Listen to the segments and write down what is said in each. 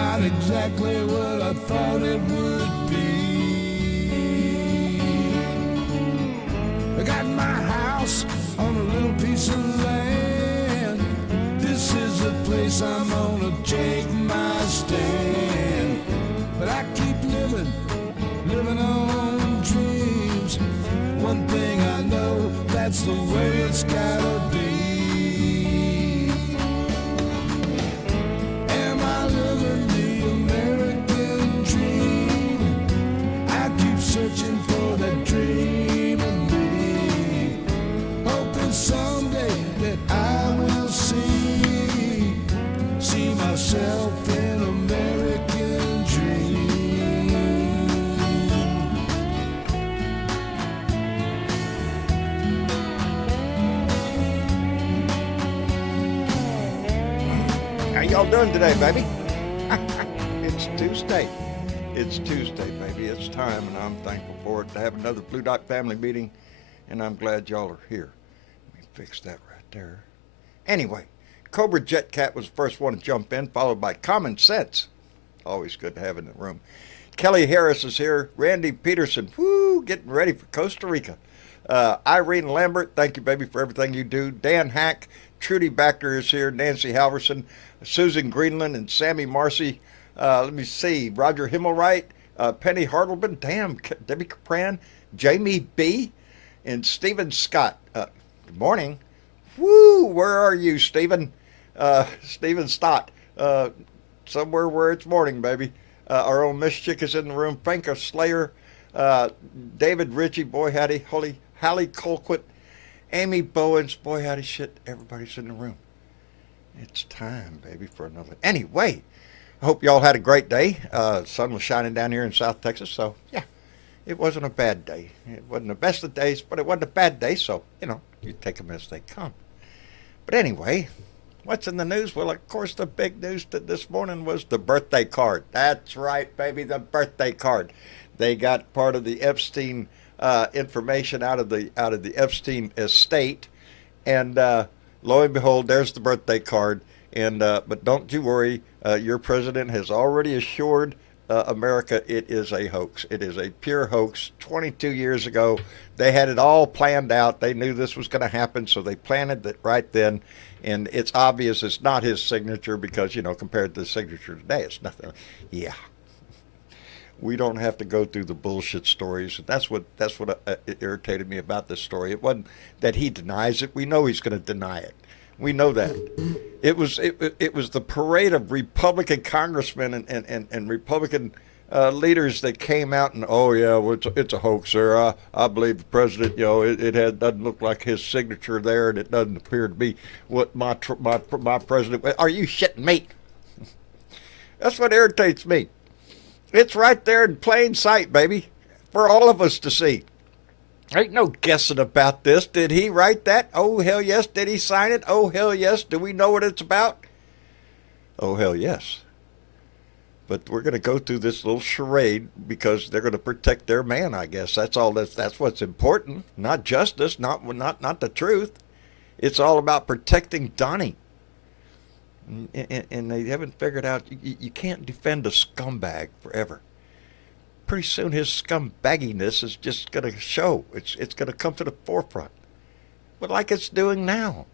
not exactly what I thought it would be. I got my house on a little piece of land. This is the place I'm gonna take my stand. But I keep living on dreams. One thing I know, that's the way it's gotta be. Am I living the American dream? I keep searching for that dream in me, hoping someday that I will see myself in American dream. How y'all doing today, baby? It's Tuesday. It's Tuesday, baby. It's time, and I'm thankful for it to have another Blue Dot family meeting, and I'm glad y'all are here. Let me fix that right there. Anyway, Cobra Jet Cat was the first one to jump in, followed by Common Sense. Always good to have in the room. Kelly Harris is here. Randy Peterson, whoo, getting ready for Costa Rica. Irene Lambert, thank you, baby, for everything you do. Dan Hack, Trudy Baxter is here. Nancy Halverson, Susan Greenland, and Sammy Marcy. Let me see. Roger Himmelwright, Penny Hartleman, damn, Debbie Capran, Jamie B., and Stephen Scott. Good morning. Woo, where are you, Stephen? Stephen Stott. Somewhere where it's morning, baby. Our own Miss Chick is in the room. Franka Slayer, David Ritchie, boy howdy, Hallie Colquitt, Amy Bowens, boy howdy shit, everybody's in the room. It's time, baby, for another. Anyway, I hope y'all had a great day. Sun was shining down here in South Texas, so yeah, it wasn't a bad day. It wasn't the best of days, but it wasn't a bad day, so, you know, you take them as they come. But anyway, what's in the news? Well, of course, the big news this morning was the birthday card. That's right, baby, the birthday card. They got part of the Epstein information out of the Epstein estate, and lo and behold, there's the birthday card. And but don't you worry, your president has already assured America it is a hoax. It is a pure hoax. 22 years ago, they had it all planned out. They knew this was going to happen, so they planted it right then. And it's obvious it's not his signature because, you know, compared to the signature today, it's nothing. Yeah. We don't have to go through the bullshit stories. That's what irritated me about this story. It wasn't that he denies it. We know he's going to deny it. We know that. It was the parade of Republican congressmen and Republican leaders that came out and, oh yeah, well, it's a hoax, sir. I believe the president, you know, doesn't look like his signature there, and it doesn't appear to be what my president. Are you shitting me? That's what irritates me. It's right there in plain sight, baby, for all of us to see. Ain't no guessing about this. Did he write that? Oh, hell yes. Did he sign it? Oh, hell yes. Do we know what it's about? Oh, hell yes. But we're going to go through this little charade because they're going to protect their man, I guess. That's all. That's what's important. Not justice, not the truth. It's all about protecting Donnie. And they haven't figured out you can't defend a scumbag forever. Pretty soon his scumbagginess is just going to show. It's going to come to the forefront. But like it's doing now.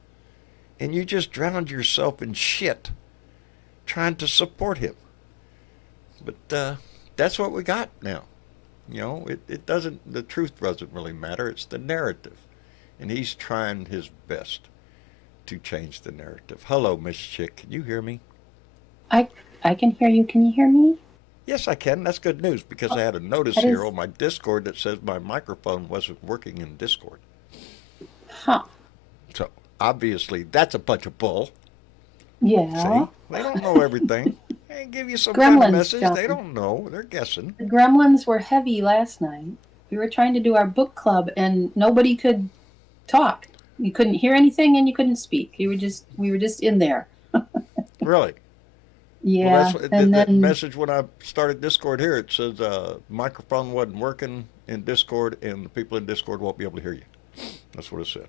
And you just drowned yourself in shit trying to support him. But that's what we got now. You know, it doesn't, the truth doesn't really matter. It's the narrative. And he's trying his best to change the narrative. Hello, Miss Chick. Can you hear me? I can hear you. Can you hear me? Yes, I can. That's good news because I had a notice here on my Discord that says my microphone wasn't working in Discord. Huh. So, obviously, that's a bunch of bull. Yeah. See? They don't know everything. They give you some kind of message. John. They don't know. They're guessing. The gremlins were heavy last night. We were trying to do our book club, and nobody could talk. You couldn't hear anything, and you couldn't speak. We were just in there. Really? Yeah. Well, and that then message when I started Discord here, it says microphone wasn't working in Discord, and the people in Discord won't be able to hear you. That's what it said.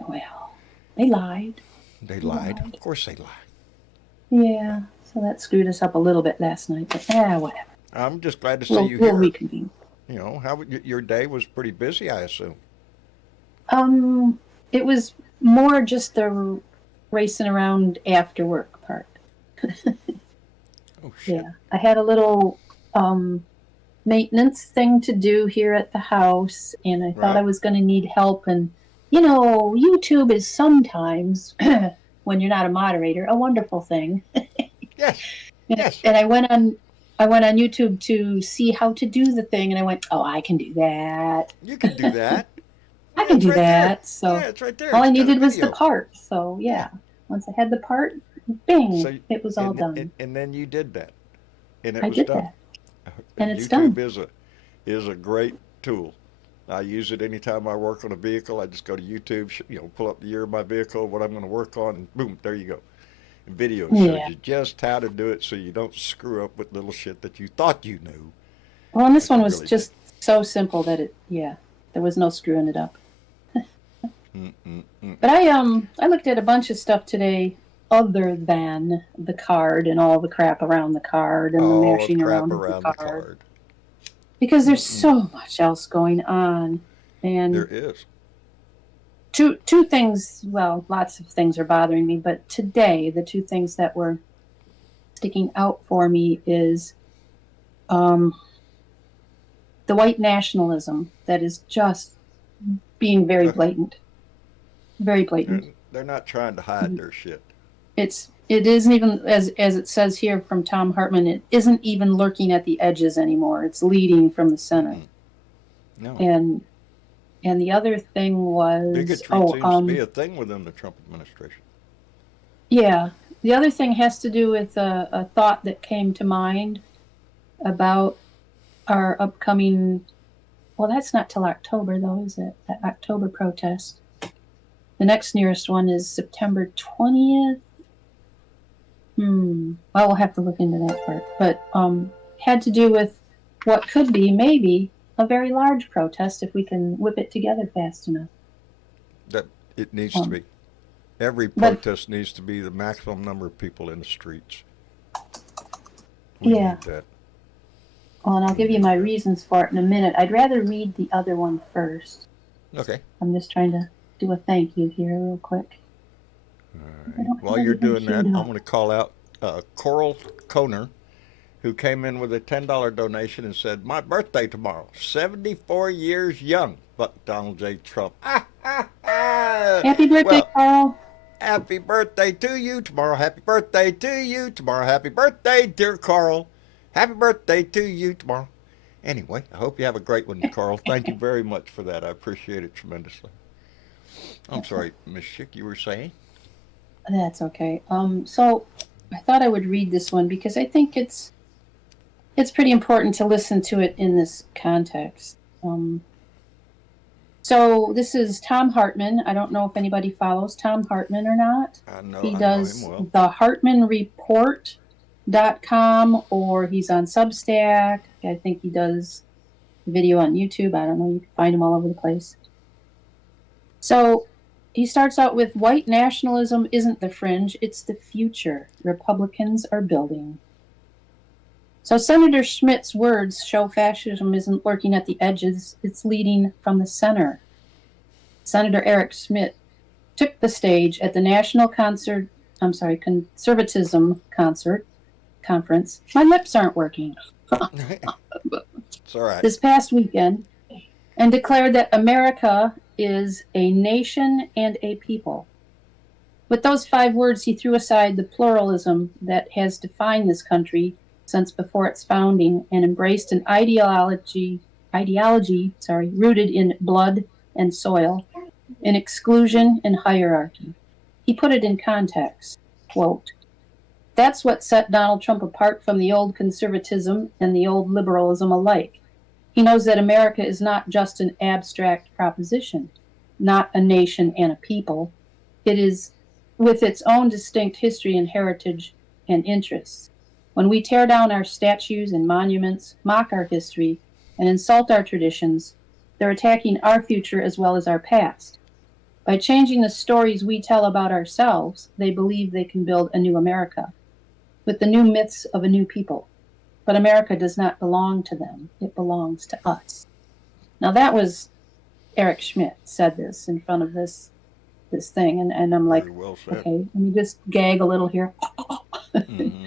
Well, they lied. They lied. Of course they lied. Yeah. So that screwed us up a little bit last night, but whatever. I'm just glad to see you We'll here. reconvene. You know, your day was pretty busy, I assume. It was more just the racing around after work part. Oh, shit. Yeah, I had a little maintenance thing to do here at the house, and I thought I was going to need help. And YouTube is sometimes, when you're not a moderator, a wonderful thing. Yes. Yes. And I went on YouTube to see how to do the thing, and I went, "Oh, I can do that. You can do that. I can do right that." There. So yeah, it's right there. all I It's got a needed was the video. part. So yeah, once I had the part, bing, So, it was all done. And then you did that, and it I was did done. that, and it's YouTube done. is a great tool. I use it anytime I work on a vehicle. I just go to YouTube, pull up the year of my vehicle, what I'm going to work on, and boom, there you go. Video shows Yeah. you just how to do it so you don't screw up with little shit that you thought you knew. Well, and this but one you was really just so simple that there was no screwing it up. But I looked at a bunch of stuff today other than the card and all the crap around the card and the mashing crap around the card. Because there's so much else going on. And There is. two things, well, lots of things are bothering me, but today the two things that were sticking out for me is the white nationalism that is just being very blatant. Very blatant. They're not trying to hide their shit. It isn't even, as it says here from Tom Hartman, it isn't even lurking at the edges anymore. It's leading from the center. No. And the other thing was Bigotry seems to be a thing within the Trump administration. Yeah. The other thing has to do with a thought that came to mind about our upcoming, well, that's not till October though, is it? That October protest. The next nearest one is September 20th. Well, we'll have to look into that part. But had to do with what could be maybe a very large protest if we can whip it together fast enough. That it needs to be. Every protest needs to be the maximum number of people in the streets. We need that. Well, and I'll give you my reasons for it in a minute. I'd rather read the other one first. Okay. I'm just trying to do a thank you here real quick. All right. While you're doing that, I'm going to call out Coral Koner, who came in with a $10 donation and said, "My birthday tomorrow, 74 years young, but Donald J. Trump." Happy birthday, Carl. Happy birthday to you tomorrow. Happy birthday to you tomorrow. Happy birthday, dear Carl. Happy birthday to you tomorrow. Anyway, I hope you have a great one, Carl. Thank you very much for that. I appreciate it tremendously. I'm sorry, Miss Schick, you were saying? That's okay. So I thought I would read this one because I think it's pretty important to listen to it in this context. So this is Tom Hartman. I don't know if anybody follows Tom Hartman or not. I know He does him well. the HartmanReport.com, or he's on Substack. I think he does video on YouTube. I don't know. You can find him all over the place. So he starts out with, "White nationalism isn't the fringe, it's the future Republicans are building." So Senator Schmitt's words show fascism isn't lurking at the edges, it's leading from the center. Senator Eric Schmitt took the stage at the National Conservatism Conference. My lips aren't working. It's all right. This past weekend, and declared that America is a nation and a people. With those 5 words, he threw aside the pluralism that has defined this country since before its founding and embraced an ideology rooted in blood and soil, in exclusion and hierarchy. He put it in context, quote, "That's what set Donald Trump apart from the old conservatism and the old liberalism alike. He knows that America is not just an abstract proposition, not a nation and a people. It is with its own distinct history and heritage and interests. When we tear down our statues and monuments, mock our history, and insult our traditions, they're attacking our future as well as our past. By changing the stories we tell about ourselves, they believe they can build a new America. with the new myths of a new people. But America does not belong to them. It belongs to us. Now that was Eric Schmidt said this in front of this thing, and I'm like, Very well said. okay, let me just gag a little here. Mm-hmm.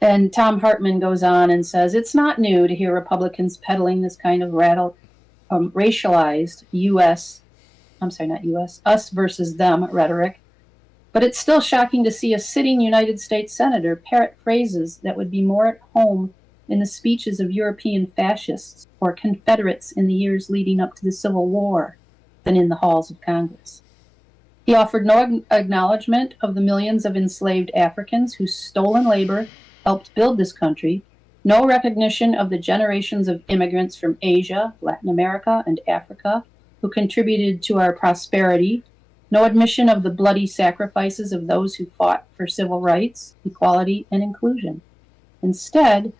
And Tom Hartman goes on and says, it's not new to hear Republicans peddling this kind of racialized us versus them rhetoric. But it's still shocking to see a sitting United States senator parrot phrases that would be more at home in the speeches of European fascists or Confederates in the years leading up to the Civil War than in the halls of Congress. He offered no acknowledgement of the millions of enslaved Africans whose stolen labor helped build this country, no recognition of the generations of immigrants from Asia, Latin America, and Africa who contributed to our prosperity, no admission of the bloody sacrifices of those who fought for civil rights, equality, and inclusion. Instead,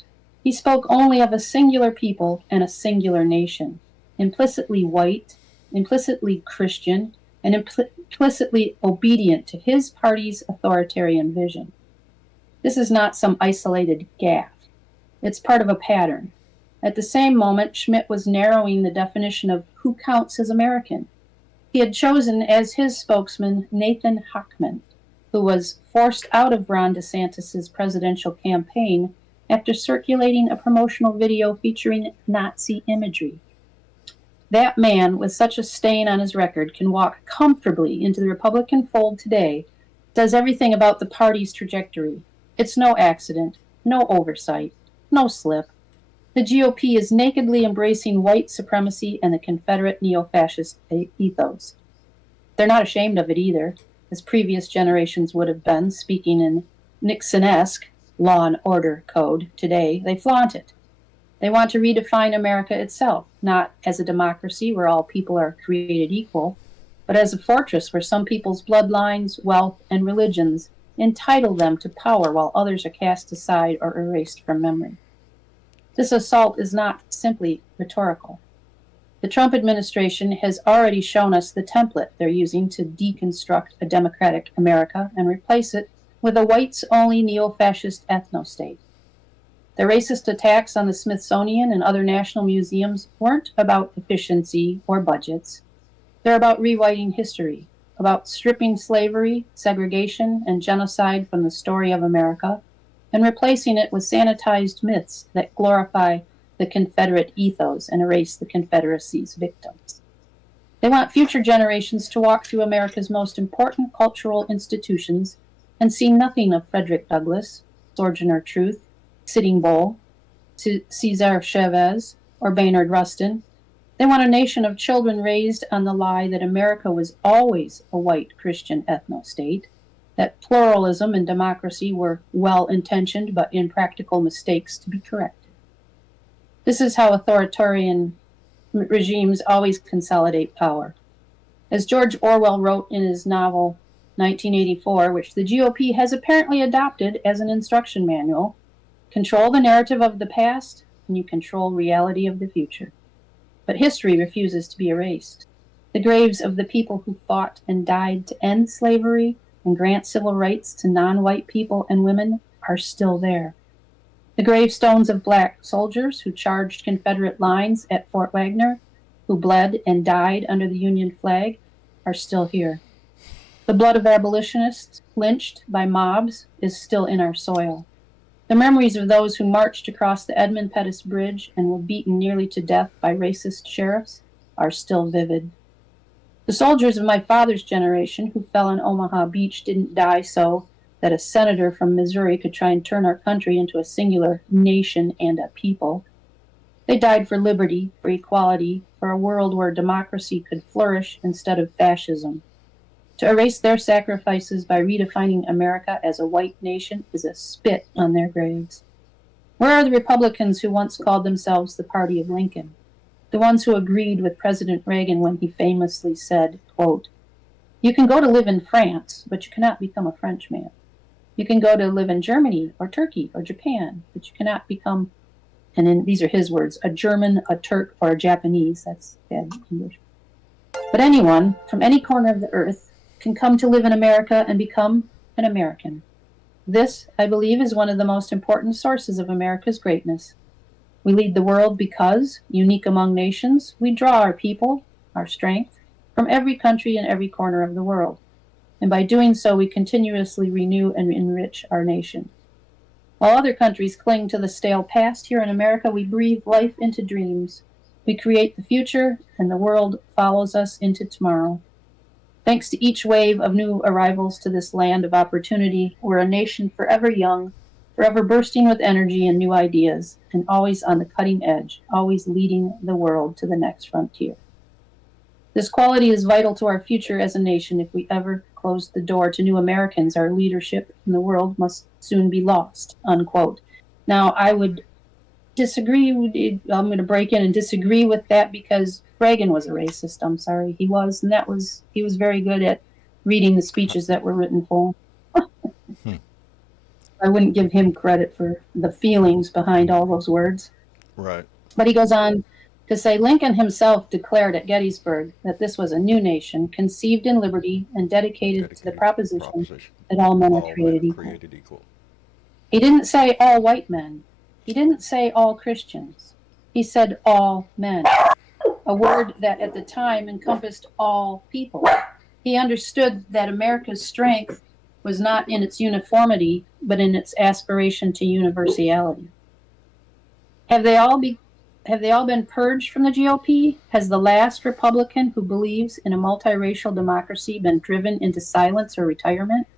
he spoke only of a singular people and a singular nation, implicitly white, implicitly Christian, and implicitly obedient to his party's authoritarian vision. This is not some isolated gaffe. It's part of a pattern. At the same moment, Schmidt was narrowing the definition of who counts as American. He had chosen as his spokesman Nathan Hochman, who was forced out of Ron DeSantis' presidential campaign after circulating a promotional video featuring Nazi imagery. That man, with such a stain on his record, can walk comfortably into the Republican fold today, does everything about the party's trajectory. It's no accident, no oversight, no slip. The GOP is nakedly embracing white supremacy and the Confederate neo-fascist ethos. They're not ashamed of it either, as previous generations would have been, speaking in Nixon-esque law and order code today. They flaunt it. They want to redefine America itself, not as a democracy where all people are created equal, but as a fortress where some people's bloodlines, wealth, and religions entitle them to power while others are cast aside or erased from memory. This assault is not simply rhetorical. The Trump administration has already shown us the template they're using to deconstruct a democratic America and replace it with a whites-only neo-fascist ethno-state. The racist attacks on the Smithsonian and other national museums weren't about efficiency or budgets. They're about rewriting history, about stripping slavery, segregation, and genocide from the story of America, and replacing it with sanitized myths that glorify the Confederate ethos and erase the Confederacy's victims. They want future generations to walk through America's most important cultural institutions and see nothing of Frederick Douglass, Sojourner Truth, Sitting Bull, Cesar Chavez, or Bayard Rustin. They want a nation of children raised on the lie that America was always a white Christian ethno-state, that pluralism and democracy were well-intentioned but impractical mistakes to be corrected. This is how authoritarian regimes always consolidate power. As George Orwell wrote in his novel 1984, which the GOP has apparently adopted as an instruction manual, control the narrative of the past and you control reality of the future. But history refuses to be erased. The graves of the people who fought and died to end slavery and grant civil rights to non-white people and women are still there. The gravestones of black soldiers who charged Confederate lines at Fort Wagner, who bled and died under the Union flag, are still here. The blood of abolitionists lynched by mobs is still in our soil. The memories of those who marched across the Edmund Pettus Bridge and were beaten nearly to death by racist sheriffs are still vivid. The soldiers of my father's generation who fell on Omaha Beach didn't die so that a senator from Missouri could try and turn our country into a singular nation and a people. They died for liberty, for equality, for a world where democracy could flourish instead of fascism. To erase their sacrifices by redefining America as a white nation is a spit on their graves. Where are the Republicans who once called themselves the party of Lincoln? The ones who agreed with President Reagan when he famously said, quote, "You can go to live in France, but you cannot become a Frenchman. You can go to live in Germany or Turkey or Japan, but you cannot become," and then these are his words, "a German, a Turk, or a Japanese." That's bad English. But anyone from any corner of the earth can come to live in America and become an American. This, I believe, is one of the most important sources of America's greatness. We lead the world because, unique among nations, we draw our people, our strength, from every country and every corner of the world. And by doing so, we continuously renew and enrich our nation. While other countries cling to the stale past, here in America we breathe life into dreams. We create the future, and the world follows us into tomorrow. Thanks to each wave of new arrivals to this land of opportunity, we're a nation forever young, forever bursting with energy and new ideas, and always on the cutting edge, always leading the world to the next frontier. This quality is vital to our future as a nation. If we ever close the door to new Americans, our leadership in the world must soon be lost, unquote. Now, I would disagree. I'm going to break in and disagree with that because Reagan was a racist. I'm sorry, he was, and he was very good at reading the speeches that were written for him. I wouldn't give him credit for the feelings behind all those words. Right. But he goes on to say Lincoln himself declared at Gettysburg that this was a new nation, conceived in liberty and dedicated to the proposition that all men are created equal. He didn't say all white men. He didn't say all Christians. He said all men, a word that at the time encompassed all people. He understood that America's strength was not in its uniformity, but in its aspiration to universality. Have they all been purged from the GOP? Has the last Republican who believes in a multiracial democracy been driven into silence or retirement?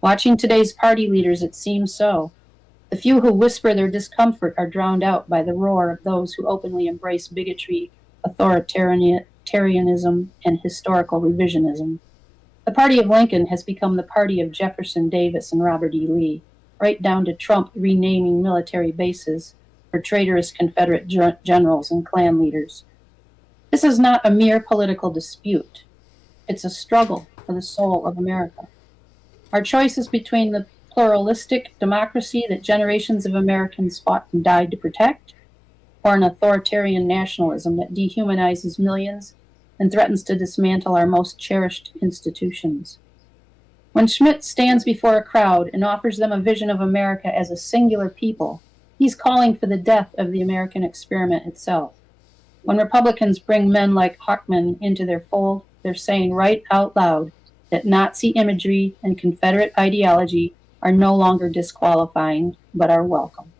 Watching today's party leaders, it seems so. The few who whisper their discomfort are drowned out by the roar of those who openly embrace bigotry, authoritarianism, and historical revisionism. The party of Lincoln has become the party of Jefferson Davis and Robert E. Lee, right down to Trump renaming military bases for traitorous Confederate generals and Klan leaders. This is not a mere political dispute. It's a struggle for the soul of America. Our choice is between the pluralistic democracy that generations of Americans fought and died to protect, or an authoritarian nationalism that dehumanizes millions and threatens to dismantle our most cherished institutions. When Schmidt stands before a crowd and offers them a vision of America as a singular people, he's calling for the death of the American experiment itself. When Republicans bring men like Hockman into their fold, they're saying right out loud that Nazi imagery and Confederate ideology are no longer disqualifying, but are welcome.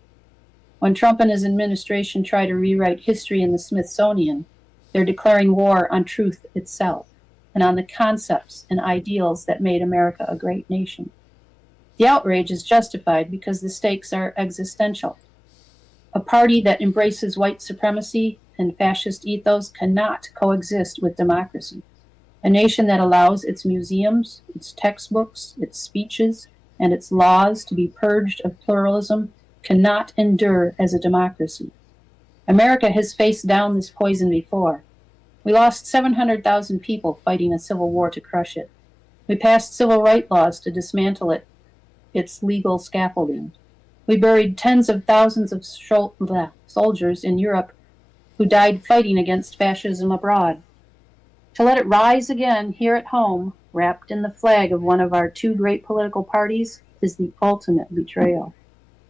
When Trump and his administration try to rewrite history in the Smithsonian, they're declaring war on truth itself and on the concepts and ideals that made America a great nation. The outrage is justified because the stakes are existential. A party that embraces white supremacy and fascist ethos cannot coexist with democracy. A nation that allows its museums, its textbooks, its speeches, and its laws to be purged of pluralism cannot endure as a democracy. America has faced down this poison before. We lost 700,000 people fighting a civil war to crush it. We passed civil rights laws to dismantle its legal scaffolding. We buried tens of thousands of soldiers in Europe who died fighting against fascism abroad. To let it rise again here at home, wrapped in the flag of one of our two great political parties, is the ultimate betrayal.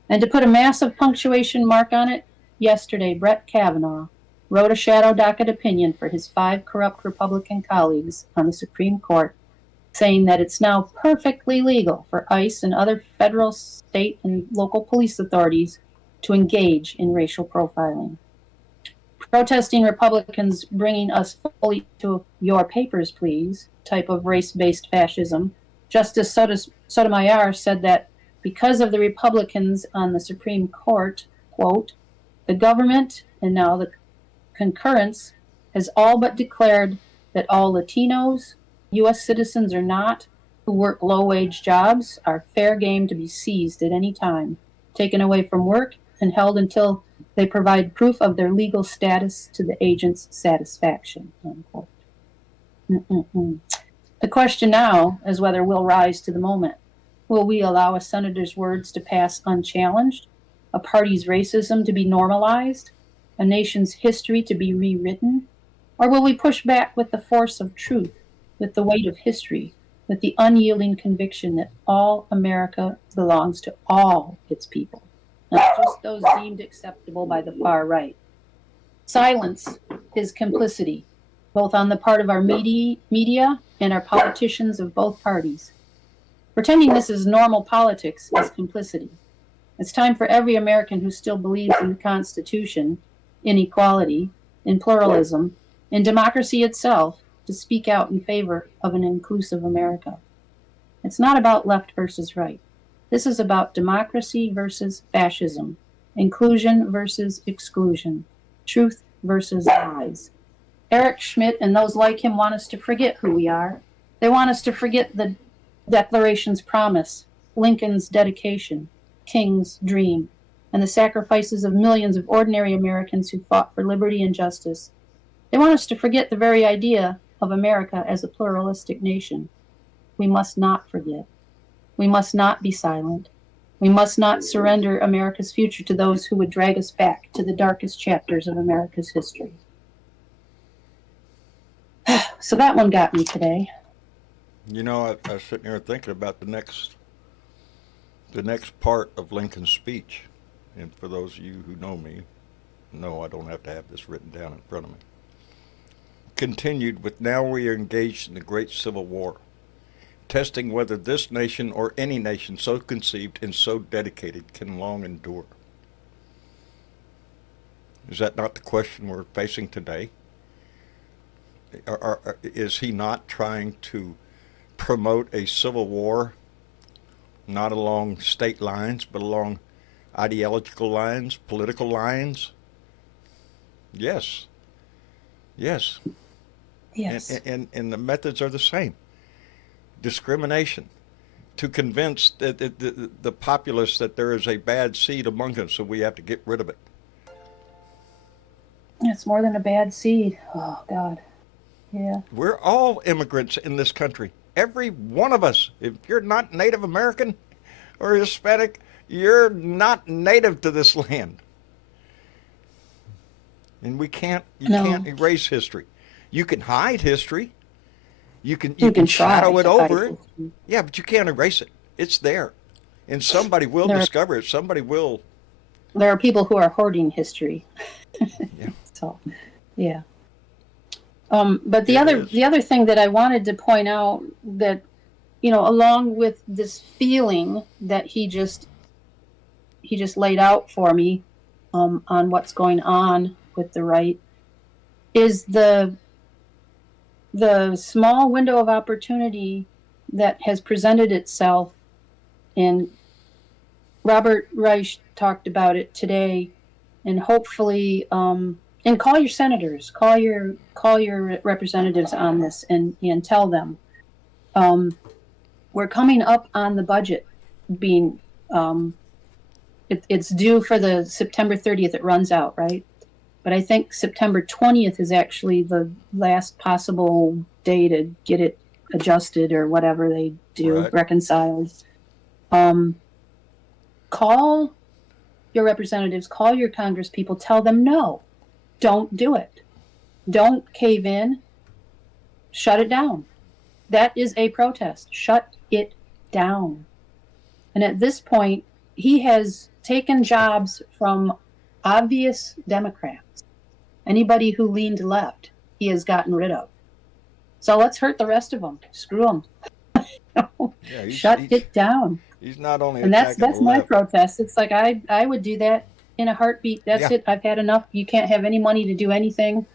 And to put a massive punctuation mark on it, yesterday Brett Kavanaugh wrote a shadow docket opinion for his 5 corrupt Republican colleagues on the Supreme Court, saying that it's now perfectly legal for ICE and other federal, state, and local police authorities to engage in racial profiling. Protesting Republicans bringing us fully to your papers, please, type of race-based fascism, Justice Sotomayor said that because of the Republicans on the Supreme Court, quote, the government, and now the concurrence, has all but declared that all Latinos, U.S. citizens or not, who work low-wage jobs are fair game to be seized at any time, taken away from work, and held until they provide proof of their legal status to the agent's satisfaction, unquote. The question now is whether we'll rise to the moment. Will we allow a senator's words to pass unchallenged, a party's racism to be normalized, a nation's history to be rewritten? Or will we push back with the force of truth, with the weight of history, with the unyielding conviction that all America belongs to all its people, not just those deemed acceptable by the far right. Silence is complicity, both on the part of our media and our politicians of both parties. Pretending this is normal politics is complicity. It's time for every American who still believes in the Constitution, in equality, in pluralism, in democracy itself, to speak out in favor of an inclusive America. It's not about left versus right. This is about democracy versus fascism, inclusion versus exclusion, truth versus lies. Eric Schmidt and those like him want us to forget who we are. They want us to forget the Declaration's promise, Lincoln's dedication, King's dream, and the sacrifices of millions of ordinary Americans who fought for liberty and justice. They want us to forget the very idea of America as a pluralistic nation. We must not forget. We must not be silent. We must not surrender America's future to those who would drag us back to the darkest chapters of America's history. So that one got me today. You know, I was sitting here thinking about the next part of Lincoln's speech. And for those of you who know me, no, I don't have to have this written down in front of me. Continued with, now we are engaged in the great Civil War, testing whether this nation or any nation so conceived and so dedicated can long endure. Is that not the question we're facing today? Is he not trying to promote a civil war, not along state lines, but along ideological lines, political lines? Yes. Yes. Yes. And the methods are the same. Discrimination, to convince the populace that there is a bad seed among us, so we have to get rid of it. It's more than a bad seed. Oh, God. Yeah. We're all immigrants in this country. Every one of us. If you're not Native American or Hispanic, you're not native to this land. And you can't erase history. You can hide history. You can shadow it over it. Yeah, but you can't erase it. It's there. And somebody will discover it. Somebody will. There are people who are hoarding history. Yeah. So, yeah. But the other thing that I wanted to point out, that, you know, along with this feeling that he just laid out for me, on what's going on with the right, is the small window of opportunity that has presented itself. And Robert Reich talked about it today, and hopefully, and call your senators, call your representatives on this, and tell them, we're coming up on the budget being, it's due for the September 30th. It runs out, right? But I think September 20th is actually the last possible day to get it adjusted or whatever they do, right, reconciled. Call your representatives, call your Congress people, tell them no. Don't do it. Don't cave in. Shut it down. That is a protest. Shut it down. And at this point, he has taken jobs from obvious Democrats. Anybody who leaned left, he has gotten rid of. So let's hurt the rest of them. Screw them. Yeah, Shut it down. He's not only, and that's my protest. It's like I would do that in a heartbeat. That's it. I've had enough. You can't have any money to do anything.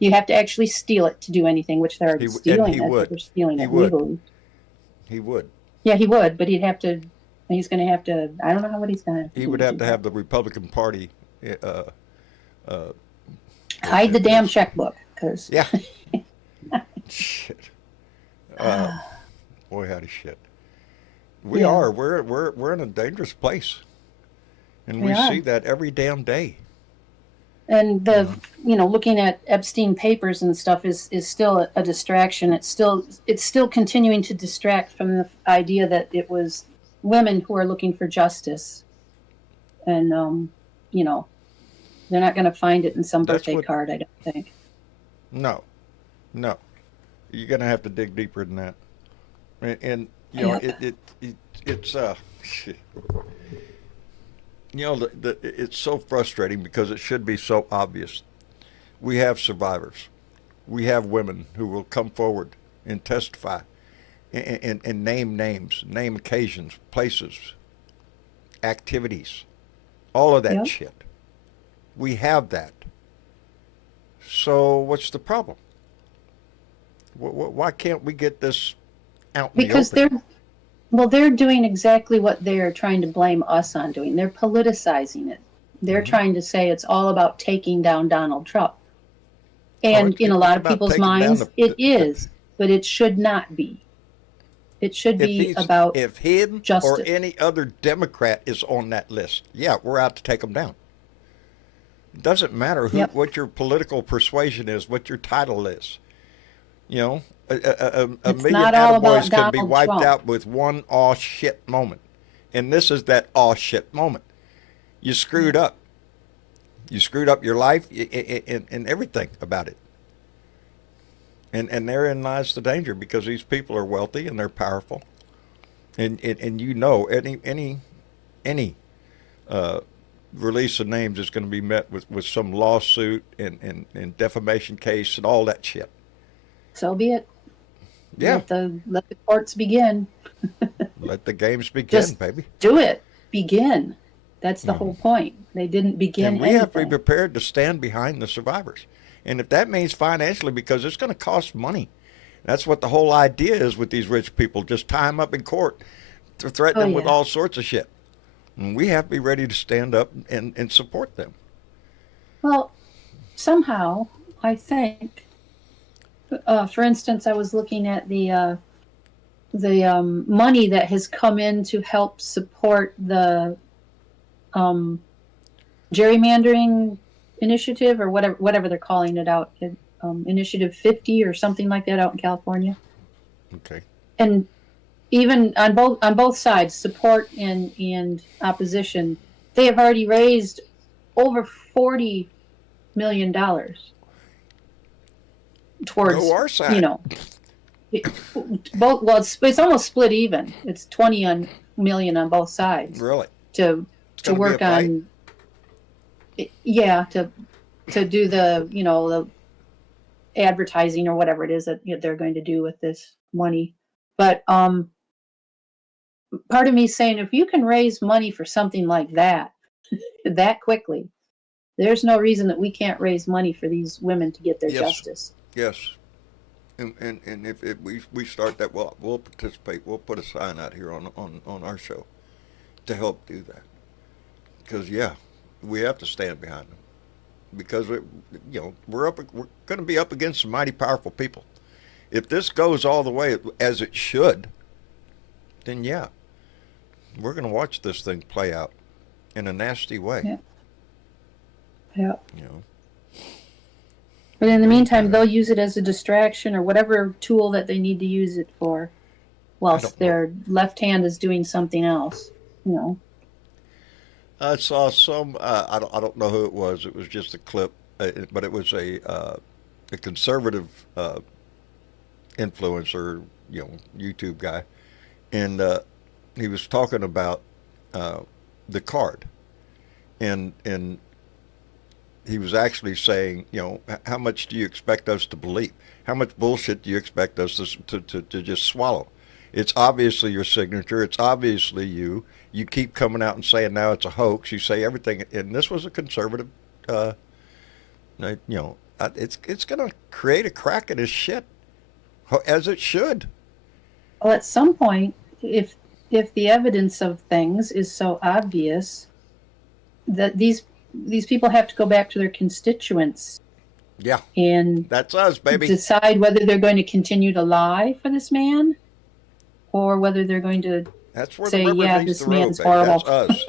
You have to actually steal it to do anything, which they're stealing it. They're stealing it legally. He would. Yeah, he would, but he's going to have to, I don't know what he's going to do. He would have to have the Republican Party hide the damn checkbook, because yeah. Shit. Boy, howdy shit. We're in a dangerous place, and we see that every damn day. And looking at Epstein papers and stuff is still a distraction. It's still continuing to distract from the idea that it was women who are looking for justice, and they're not going to find it in some birthday card, I don't think. No, you're going to have to dig deeper than that. And you know, Yep. it's you know, it's so frustrating because it should be so obvious. We have survivors. We have women who will come forward and testify and name names, name occasions, places, activities, all of that Yep. shit. We have that. So what's the problem? Why can't we get this out in the Because open? they're doing exactly what they're trying to blame us on doing. They're politicizing it. They're Mhm. trying to say it's all about taking down Donald Trump. Oh, And in a it's lot of about people's taking down minds, it is, but it should not be. It should be about if him or justice. any other Democrat is on that list, yeah, we're out to take them down. It doesn't matter Yep. what your political persuasion is, what your title is. You know, a It's million not all about attaboys can be Donald wiped Trump. out with one aw shit moment, and this is that aw shit moment. You screwed up. You screwed up your life and everything about it. And therein lies the danger because these people are wealthy and they're powerful, and you know any uh, release of names is going to be met with some lawsuit and defamation case and all that shit. So be it. Yeah, Let the courts begin. let the games begin, Just baby. do it. Begin. That's the Mhm. whole point. They didn't begin And we have to be anything. prepared to stand behind the survivors. And if that means financially, because it's going to cost money. That's what the whole idea is with these rich people. Just tie them up in court to threaten Oh them with yeah. all sorts of shit. And we have to be ready to stand up and support them. Well, somehow I think, for instance, I was looking at the money that has come in to help support the um, gerrymandering initiative or whatever they're calling it out, Initiative 50 or something like that out in California. Okay. And even on both sides, support and opposition, they have already raised over $40 million Go towards, our you side. know, both. Well, it's almost split even. It's 20 million on both sides Really. to It's to going to be a work fight. on, yeah, to do the the advertising or whatever it is that they're going to do with this money. But part of me saying if you can raise money for something like that that quickly, there's no reason that we can't raise money for these women to get their Yes. justice. Yes. And if we start that, we'll participate. We'll put a sign out here on our show to help do that. Because, yeah, we have to stand behind them. Because, we're going to be up against some mighty powerful people. If this goes all the way as it should, then yeah, we're going to watch this thing play out in a nasty way. Yeah. Yeah. You know. But in the meantime, Meantime, they'll use it as a distraction or whatever tool that they need to use it for, I whilst don't know. their left hand is doing something else. You know. I saw some. I don't know who it was. It was just a clip, but it was a conservative influencer, YouTube guy, and he was talking about the card, and he was actually saying, how much do you expect us to believe? How much bullshit do you expect us to just swallow? It's obviously your signature. It's obviously you. You keep coming out and saying now it's a hoax. You say everything, and this was a conservative. It's going to create a crack in his shit, as it should. Well, at some point, if the evidence of things is so obvious that these people have to go back to their constituents Yeah, and that's us, baby. decide whether they're going to continue to lie for this man or whether they're going to That's where the say, rubber yeah, meets this the road, man's baby. That's horrible. us.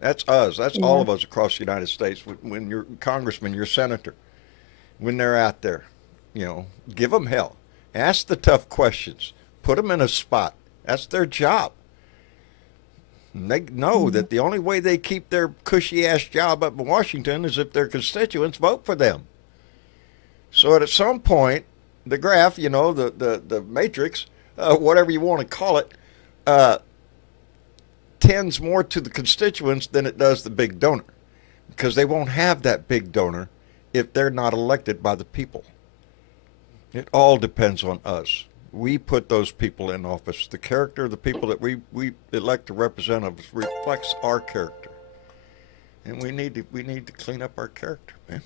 That's us. That's all Yeah. of us across the United States. When you're congressman, you're senator, when they're out there, give them hell. Ask the tough questions. Put them in a spot. That's their job. And they know that the only way they keep their cushy ass job up in Washington is if their constituents vote for them. So at some point, the graph, the matrix whatever you want to call it, uh, tends more to the constituents than it does the big donor, because they won't have that big donor if they're not elected by the people. It all depends on us. We put those people in office. The character of the people that we elect to represent us reflects our character, and we need to clean up our character, man.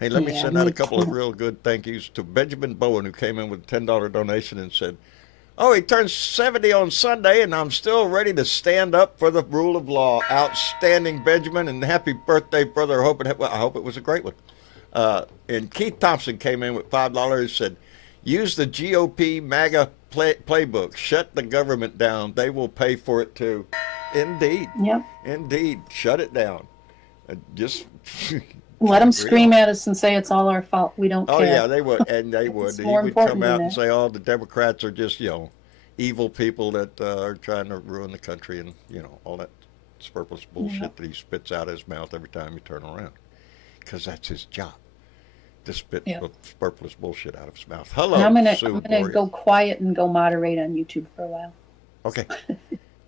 Hey, let me Yeah, send out a me couple of too. real good thank yous to Benjamin Bowen, who came in with a $10 donation and said, "Oh, he turns 70 on Sunday, and I'm still ready to stand up for the rule of law." Outstanding, Benjamin, and happy birthday, brother. I hope it was a great one. And Keith Thompson came in with $5 and said, "Use the GOP MAGA playbook. Shut the government down. They will pay for it too." Indeed. Yep. Indeed. Shut it down. Just Let them real. scream at us and say it's all our fault. We don't Oh care. yeah, they would, and they would. It's He more would important come than out and that. say, "Oh, the Democrats are just evil people that are trying to ruin the country," and all that superfluous bullshit Yep. that he spits out of his mouth every time you turn around, because that's his job, to spit Yep. superfluous bullshit out of his mouth. Hello, And I'm Sue gonna Warrior. go quiet and go moderate on YouTube for a while. Okay, all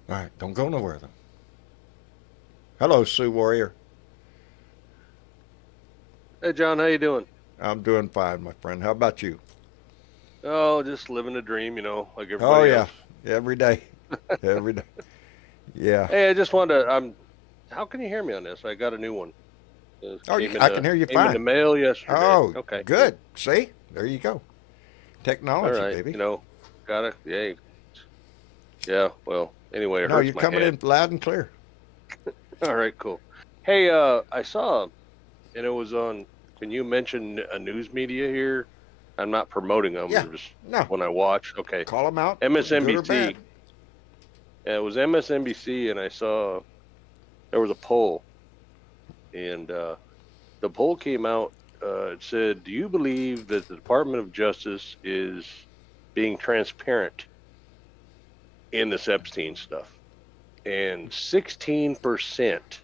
right, don't go nowhere then. Hello, Sue Warrior. Hey John, how you doing? I'm doing fine, my friend. How about you? Oh, just living a dream, like Oh everybody yeah, else. every day, every day. Yeah. Hey, I just wanted to. How can you hear me on this? I got a new one. It Oh, came in I can hear you came in the fine. mail yesterday. Oh, Okay. good. See, there you go. All Technology, right. baby. Got it. Yeah. Yeah. Well, anyway, it No, hurts you're my coming head. in loud and clear. All right. Cool. Hey, I saw, and it was on. Can you mention a news media here? I'm not promoting them. Yeah. Just No, when I watch. Okay. call them out. Good or MSNBC. bad. Yeah, it was MSNBC, and I saw there was a poll, and the poll came out. It said, "Do you believe that the Department of Justice is being transparent in this Epstein stuff?" And 16%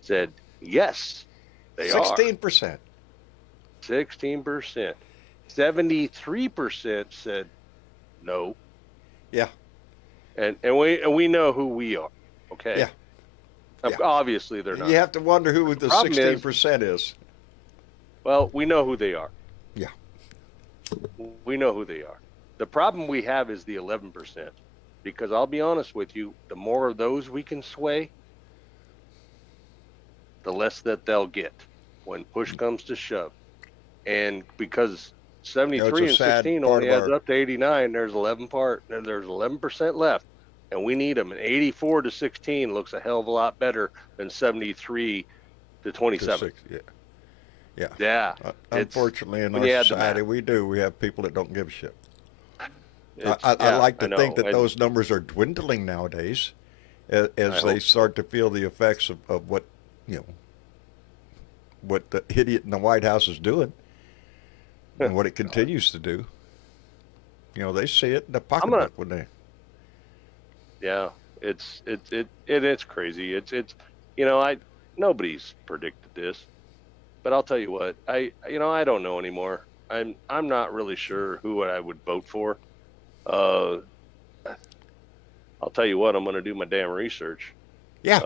said yes, they are. 16%. 16%. 73% said no. Yeah. And we know who we are. Okay. Yeah. Yeah. Obviously they're not. You have to wonder who the problem is- 16% is. Well, we know who they are. Yeah. We know who they are. The problem we have is the 11%. Because I'll be honest with you, the more of those we can sway, the less that they'll get when push comes to shove. And because 73 a and sad 16 part only of adds our- up to 89, there's 11% left. And we need them. And 84 to 16 looks a hell of a lot better than 73 to 27. Yeah. Yeah. Yeah. It's- Unfortunately, in when our you add the society, math. we have people that don't give a shit. it's- I like I to think know. that those numbers are dwindling nowadays as I they hope start to feel the effects of what, what the idiot in the White House is doing and what it continues to do. They see it in the pocketbook when they. Yeah, it's crazy. It's nobody's predicted this, but I'll tell you what, I don't know anymore. I'm not really sure who I would vote for. I'll tell you what, I'm going to do my damn research. Yeah.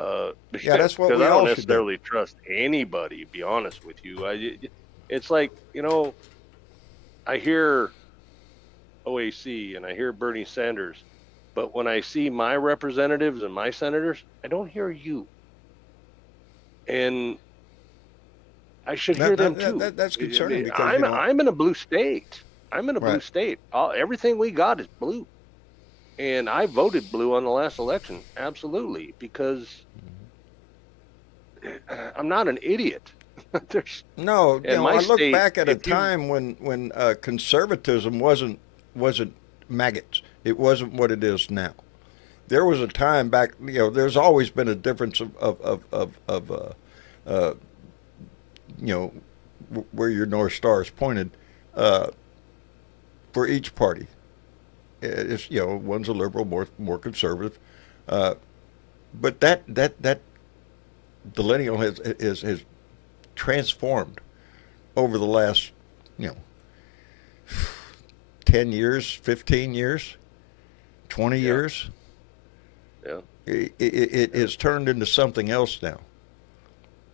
Yeah, that's what because we I all don't should do. necessarily trust anybody. To be honest with you, it's like I hear OAC and I hear Bernie Sanders. But when I see my representatives and my senators, I don't hear you. And I should hear them too. That's concerning because I'm in a blue state. I'm in a blue Right. state. Everything we got is blue. And I voted blue on the last election. Absolutely. Because I'm not an idiot. There's No, in my I look state, back at a if you- time when conservatism wasn't maggots. It wasn't what it is now. There was a time back. There's always been a difference of where your North Star is pointed for each party. It's one's a liberal, more conservative, but that delineal has transformed over the last 10 years, 15 years. 20 Yeah. years, Yeah. it has turned into something else now.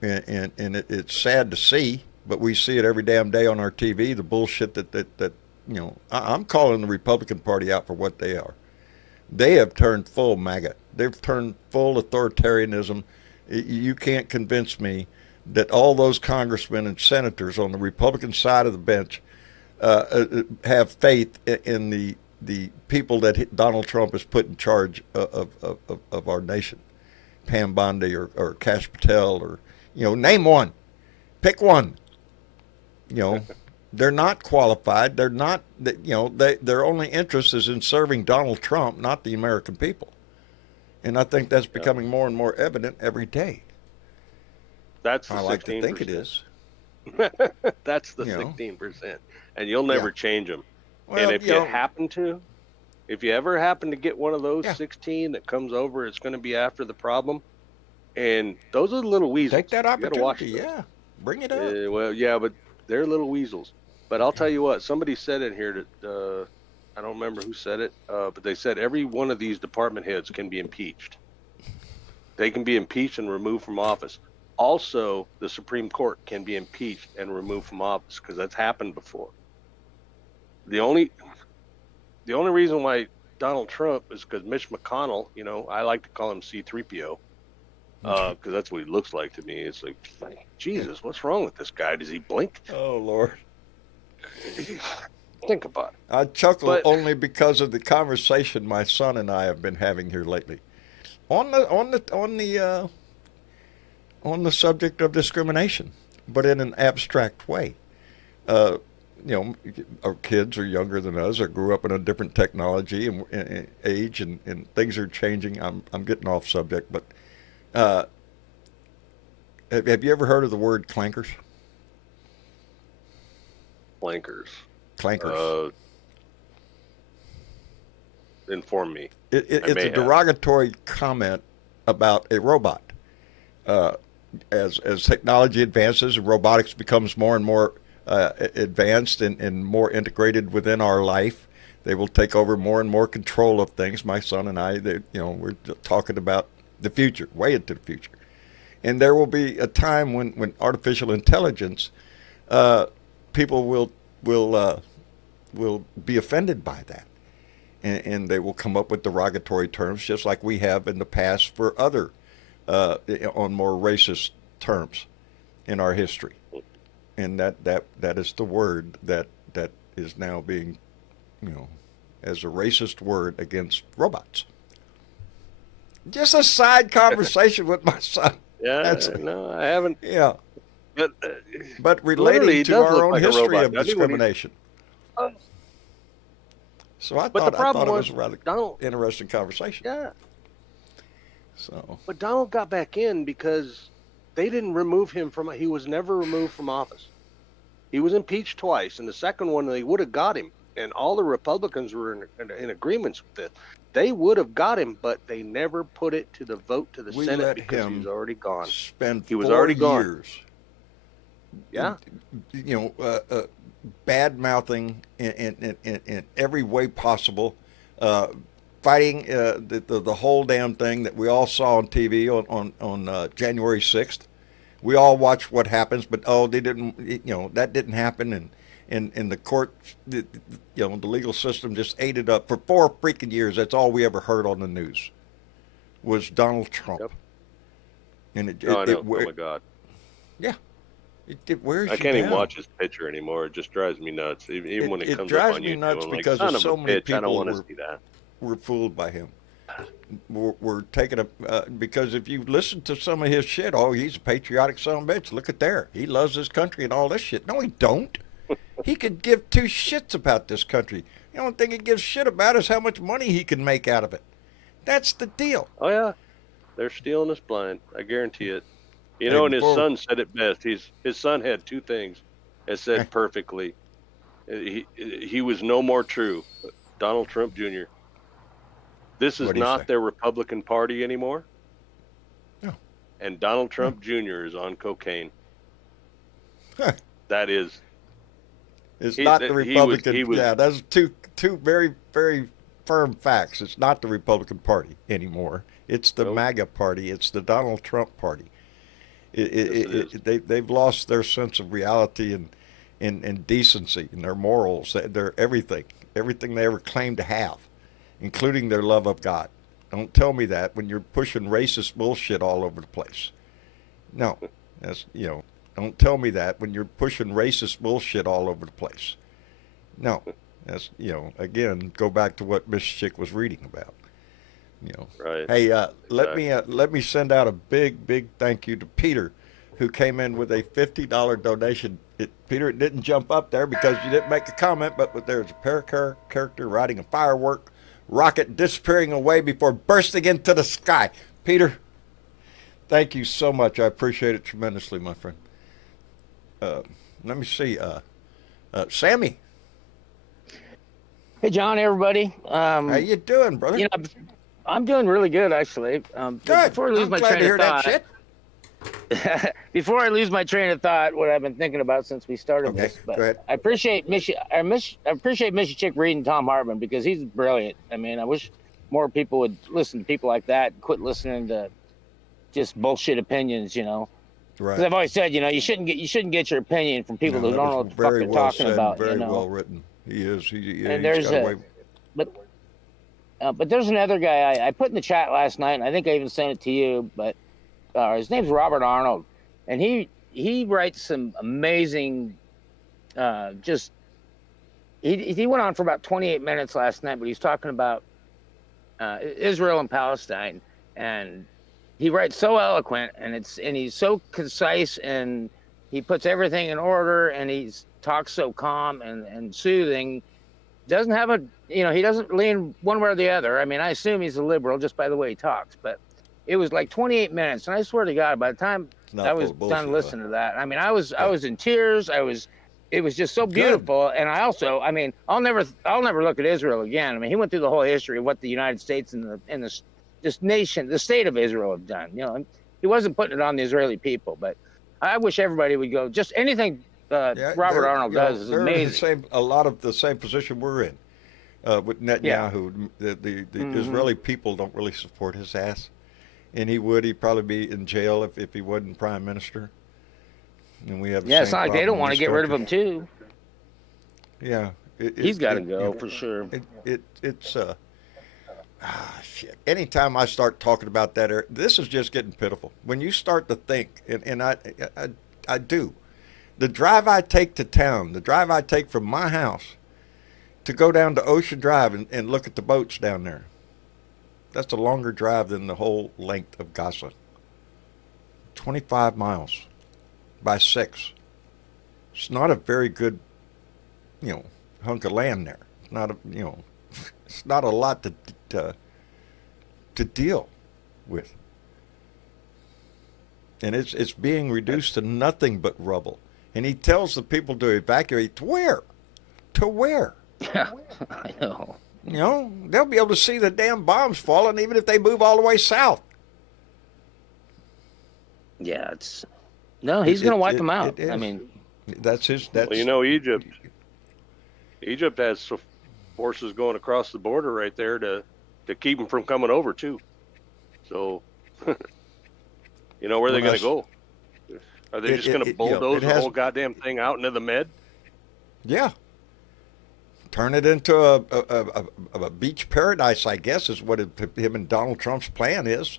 And it's sad to see, but we see it every damn day on our TV, the bullshit that I'm calling the Republican Party out for what they are. They have turned full MAGA. They've turned full authoritarianism. You can't convince me that all those congressmen and senators on the Republican side of the bench have faith in the people that Donald Trump has put in charge of our nation. Pam Bondi or Kash Patel or, name one. Pick one. They're not qualified. They're not, their only interest is in serving Donald Trump, not the American people. And I think that's becoming more and more evident every day. That's the 16%. I like to think it is. That's the 16%. And you'll never change them. Well, and if you ever happen to get one of those 16 that comes over, it's going to be after the problem. And those are the little weasels. Take that opportunity. Watch Bring it up. Well, yeah, but they're little weasels. But I'll tell you what, somebody said in here that, I don't remember who said it, but they said every one of these department heads can be impeached. They can be impeached and removed from office. Also, the Supreme Court can be impeached and removed from office because that's happened before. The only reason why Donald Trump is because Mitch McConnell, I like to call him C-3PO because that's what he looks like to me. It's like, Jesus, what's wrong with this guy? Does he blink? Oh, Lord. Think about it. I chuckle only because of the conversation my son and I have been having here lately on the subject of discrimination, but in an abstract way. Our kids are younger than us, or grew up in a different technology and age, and things are changing. I'm getting off subject, but have you ever heard of the word clankers? Clankers. Inform me. It's a derogatory comment about a robot. As technology advances and robotics becomes more and more advanced and more integrated within our life, they will take over more and more control of things. My son and I, we're talking about the future, way into the future. And there will be a time when artificial intelligence, people will be offended by that. And they will come up with derogatory terms, just like we have in the past for other, on more racist terms in our history. And that is the word that is now being, as a racist word against robots. Just a side conversation with my son. Yeah, no, I haven't. Yeah. But Literally, relating to our own history of discrimination. So I thought it was a rather interesting conversation. Yeah. So. But Donald got back in because they didn't remove him he was never removed from office. He was impeached twice, and the second one they would have got him, and all the Republicans were in agreements with it. They would have got him, but they never put it to the vote to the Senate because he was already gone. He was already gone. Yeah. Bad mouthing in every way possible, fighting the whole damn thing that we all saw on TV on January 6th. We all watched what happens, but they didn't. That didn't happen, and the court, the legal system just ate it up for 4 freaking years. That's all we ever heard on the news was Donald Trump. Yep. And oh my God. Yeah. It wears I can't you even down. watch his picture anymore. It just drives me nuts. Even when it comes drives up on me YouTube, nuts I'm like, because son there's of so a many bitch, I don't people want to see that. We're fooled by him. We're taking because if you listen to some of his shit, he's a patriotic son of a bitch. Look at there. He loves his country and all this shit. No, he don't. He could give 2 shits about this country. The only thing he gives shit about is how much money he can make out of it. That's the deal. Oh, yeah. They're stealing us blind. I guarantee it. And his son said it best. His son had 2 things that said perfectly. He was no more true. Donald Trump Jr. This is not their Republican Party anymore. No. And Donald Trump Jr. is on cocaine. That is. It's not the Republican. Yeah, that's two very, very firm facts. It's not the Republican Party anymore. It's the Nope. MAGA Party. It's the Donald Trump Party. Yes, it is. They've lost their sense of reality and decency and their morals. They're everything they ever claimed to have, including their love of God. Don't tell me that when you're pushing racist bullshit all over the place. No, that's, don't tell me that when you're pushing racist bullshit all over the place. No, that's, again, go back to what Miss Chick was reading about. Right. Hey, let me send out a big thank you to Peter, who came in with a $50 donation. Peter, it didn't jump up there because you didn't make a comment, but there's a character riding a firework rocket disappearing away before bursting into the sky. Peter, thank you so much. I appreciate it tremendously, my friend. Let me see. Sammy, Hey, John, everybody. how you doing, brother? I'm doing really good, actually. Good. Before I lose I'm my glad to train hear of that thought, shit. before I lose my train of thought, what I've been thinking about since we started Okay, this, but go ahead. I appreciate Mr. Chick reading Tom Hartman because he's brilliant. I mean, I wish more people would listen to people like that and quit listening to just bullshit opinions. Because Right. I've always said, you shouldn't get your opinion from people who that don't know was what the fuck very they're well talking said, about. very well written. He is. And he's got away. But there's another guy I put in the chat last night, and I think I even sent it to you. But his name's Robert Arnold, and he writes some amazing. He went on for about 28 minutes last night, but he's talking about Israel and Palestine, and he writes so eloquent, and he's so concise, and he puts everything in order, and he talks so calm and soothing. Doesn't have he doesn't lean one way or the other. I mean, I assume he's a liberal just by the way he talks, but it was like 28 minutes, and I swear to God, by the time I was done listening to that, I mean, I was in tears. It was just so beautiful, and I'll never look at Israel again. I mean, he went through the whole history of what the United States and this nation, the state of Israel, have done. He wasn't putting it on the Israeli people, but I wish everybody would go. Just anything Robert Arnold does is amazing. A lot of the same position we're in with Netanyahu. The Israeli people don't really support his ass, and he'd probably be in jail if he wasn't prime minister. And we have it's not like they don't want to get rid of him too. Yeah, he's got to go for sure. It's shit. Anytime I start talking about that, this is just getting pitiful. When you start to think, and I do. The drive I take to town, the drive I take from my house to go down to Ocean Drive and look at the boats down there, that's a longer drive than the whole length of Gaza. 25 miles by 6. It's not a very good, hunk of land there. It's not it's not a lot to deal with. And it's being reduced to nothing but rubble. And he tells the people to evacuate to where? To where? Yeah, I know. They'll be able to see the damn bombs falling even if they move all the way south. Yeah, he's going to wipe them out. I mean, that's Egypt. Egypt has forces going across the border right there to keep them from coming over too. So, where are they going to go? Are they just going to bulldoze the whole goddamn thing out into the Med? Yeah. Turn it into a beach paradise, I guess, is what him and Donald Trump's plan is.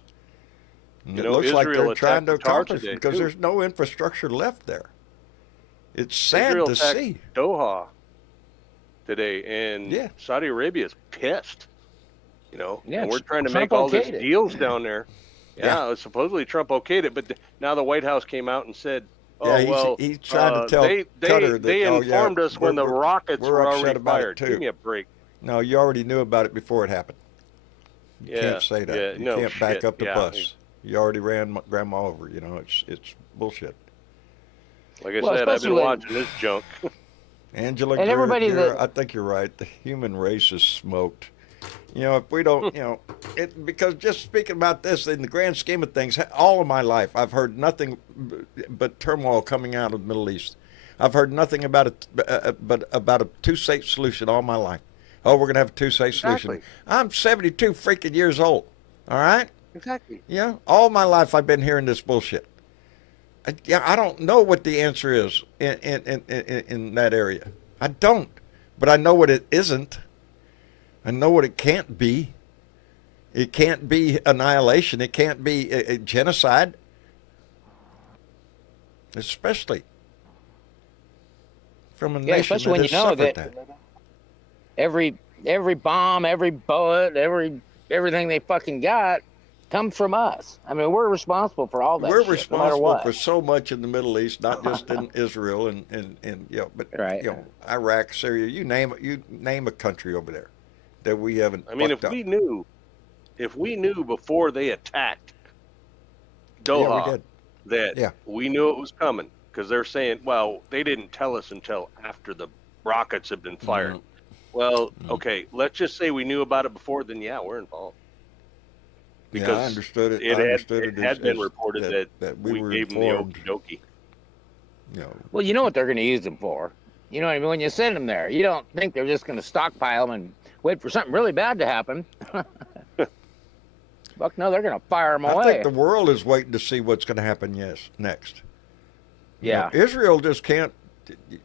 And it looks Israel like they're trying to accomplish it because too. there's no infrastructure left there. It's sad Israel to see. Doha today, and Saudi Arabia is pissed. And we're trying to make all these deals down there. Yeah, supposedly Trump okayed it, but now the White House came out and said, he's trying to tell Qatar that they informed us when the rockets were already fired. Give me a break. No, you already knew about it before it happened. You can't say that. You can't back up the bus. You already ran Grandma over. It's bullshit. Like I said, I've been watching this junk. Angela, and everybody I think you're right. The human race is smoked. If we don't, because just speaking about this in the grand scheme of things, all of my life I've heard nothing but turmoil coming out of the Middle East. I've heard nothing about it but about a two-state solution all my life. Oh, we're going to have a two-state solution. Exactly. I'm 72 freaking years old. All right? Exactly. Yeah, all my life I've been hearing this bullshit. I don't know what the answer is in that area. I don't. But I know what it isn't. I know what it can't be. It can't be annihilation. It can't be a genocide. Especially from a nation especially when that you has know suffered that every bomb, every bullet, everything they fucking got comes from us. I mean, we're responsible for all that. We're shit, no matter responsible what. for so much in the Middle East, not just in Israel and but Right. Iraq, Syria, you name a country over there that we haven't. I mean, fucked up. if we knew before they attacked Yeah, we Doha did. that we knew it was coming, because they're saying, well, they didn't tell us until after the rockets had been fired. Mhm. Well, okay, let's just say we knew about it before, then yeah, we're involved. Because I understood it. it had been reported that we were gave them the informed. okie dokie. Well, you know what they're going to use them for. You know what I mean? When you send them there, you don't think they're just going to stockpile them and wait for something really bad to happen. Fuck no, they're going to fire them I away. think the world is waiting to see what's going to happen. Next. Yeah. Israel just can't,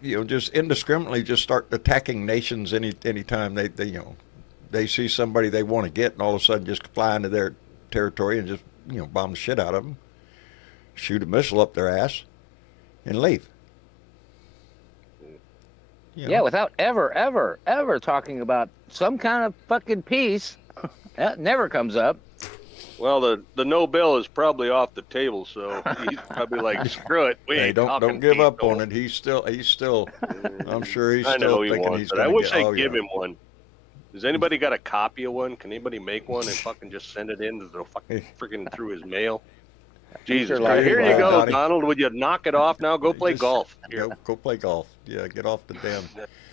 just indiscriminately just start attacking nations anytime they see somebody they want to get, and all of a sudden just fly into their territory and just bomb the shit out of them, shoot a missile up their ass, and leave. Yeah, without ever talking about some kind of fucking peace. That never comes up. Well, the Nobel is probably off the table, so he's probably like, screw it. We Hey, ain't don't talking give peace, up no. on it. He's still. I'm sure he's I know still he thinking wants he's it. going I to wish get. I'd give him one. Does anybody got a copy of one? Can anybody make one and fucking just send it in to the fucking freaking through his mail? Jesus Sure, Christ. Here you like go, Donnie. Donald. Would you knock it off now? Go play Just golf. Here, Go play golf. Yeah, get off the damn.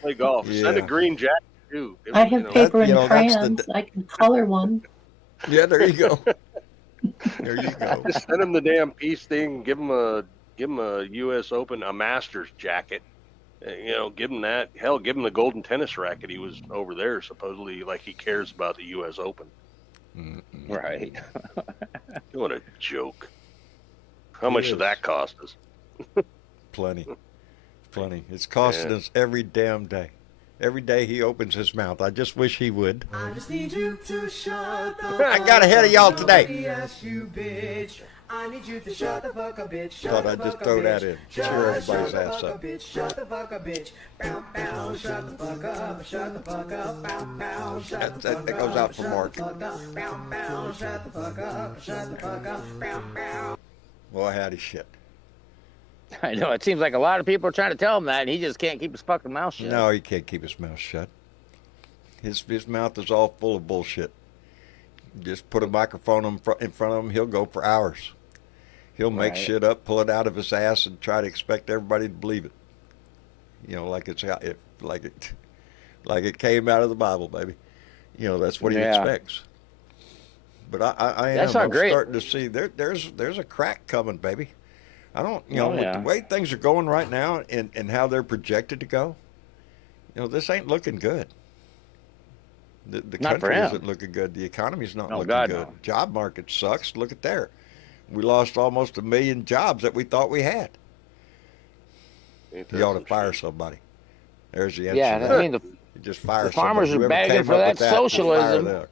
play golf. Send a Yeah. green jacket too. Give I him, have paper and that's crayons. I can color one. Yeah, there you go. There you go. Just send him the damn peace thing. Give him a U.S. Open, a Masters jacket. Give him that. Hell, give him the golden tennis racket. He was over there supposedly, like he cares about the U.S. Open. Right. What a joke. How much did that cost us? Plenty. It's costing us every damn day. Every day he opens his mouth. I just wish he would. I just need you to shut the I got ahead of y'all today. Yes, you bitch. I need you to shut the fuck up, bitch. Thought I'd just throw that in. Cheer everybody's ass Shut up. the fuck up, bitch. Shut the fuck up, bitch. Bow, bow. Shut the fuck up. Shut the fuck up. Bow, bow. Shut the fuck up. That goes out for Mark. Bow, bow. Shut the fuck up. Shut the fuck up. Bow, bow. Boy, howdy shit. I know. It seems like a lot of people are trying to tell him that, and he just can't keep his fucking mouth shut. No, he can't keep his mouth shut. His mouth is all full of bullshit. Just put a microphone in front of him, he'll go for hours. He'll make Right. shit up, pull it out of his ass, and try to expect everybody to believe it. Like it came out of the Bible, baby. That's what he Yeah. expects. But I'm That's not great. starting to see there's a crack coming, baby. I don't, Oh, with yeah. the way things are going right now and how they're projected to go, this ain't looking good. The Not for country him. isn't looking good. The economy's not Oh, looking God, good. no. Job market sucks. Look at there. We lost almost 1 million jobs that we thought we had. Ain't that You ought to some fire shit? somebody. There's the answer. Yeah, to I that. mean, You just fire the farmers somebody. are Whoever begging came for up that with fire socialism. them.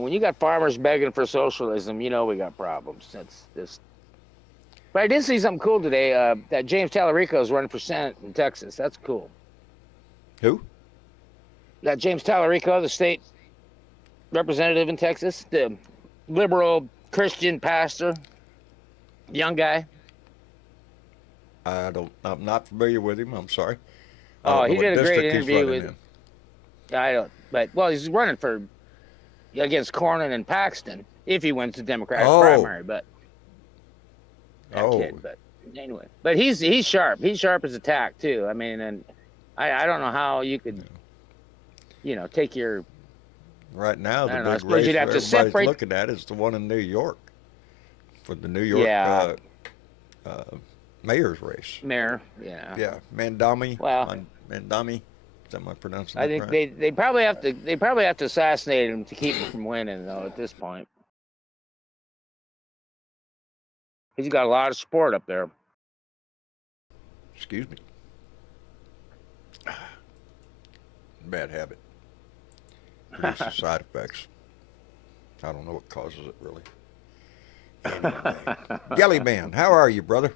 when you got farmers begging for socialism, we got problems. That's just. But I did see something cool today. That James Tallarico is running for Senate in Texas. That's cool. Who? That James Tallarico, the state representative in Texas, the liberal Christian pastor, young guy. I'm not familiar with him. I'm sorry. I Oh, don't know he what did a great district he's interview running with. in. I don't. But he's running for against Cornyn and Paxton if he wins the Democratic Oh. primary. But I'm Oh. kidding, but anyway. But he's sharp. He's sharp as a tack too. I mean, and I don't know how you could, take your. Right now, I the don't know, I big suppose race you'd have to everybody's separate- looking at is the one in New York for the New York Yeah. mayor's race. Mayor, yeah. Yeah, Mandami. Well- Mandami. Am I pronouncing I that think right? they probably have to assassinate him to keep him from winning though at this point. He's got a lot of support up there. Excuse me. Bad habit. Produces side effects. I don't know what causes it really. Anyway. Yelly Man, how are you, brother?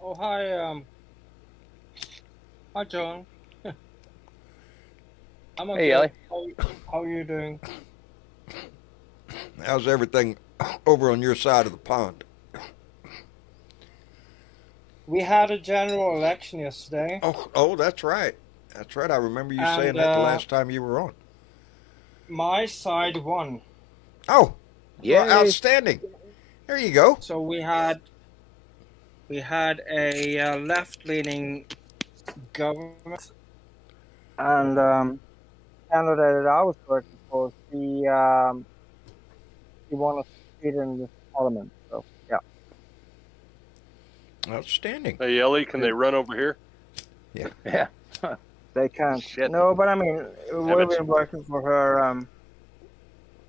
Oh, hi, hi, John. I'm okay. Hey, Ellie. How are you doing? How's everything over on your side of the pond? We had a general election yesterday, Oh, that's right. That's right. I remember you saying and that the last time you were on. my side won. Oh, Yeah. well, outstanding. There you go. So we had a left-leaning government, and candidate that I was working for, he won a seat in the parliament. So yeah. Outstanding. Hey, Ellie, can they run over here? Yeah. They can't. Shit. No, but I mean, we've it's- been working for her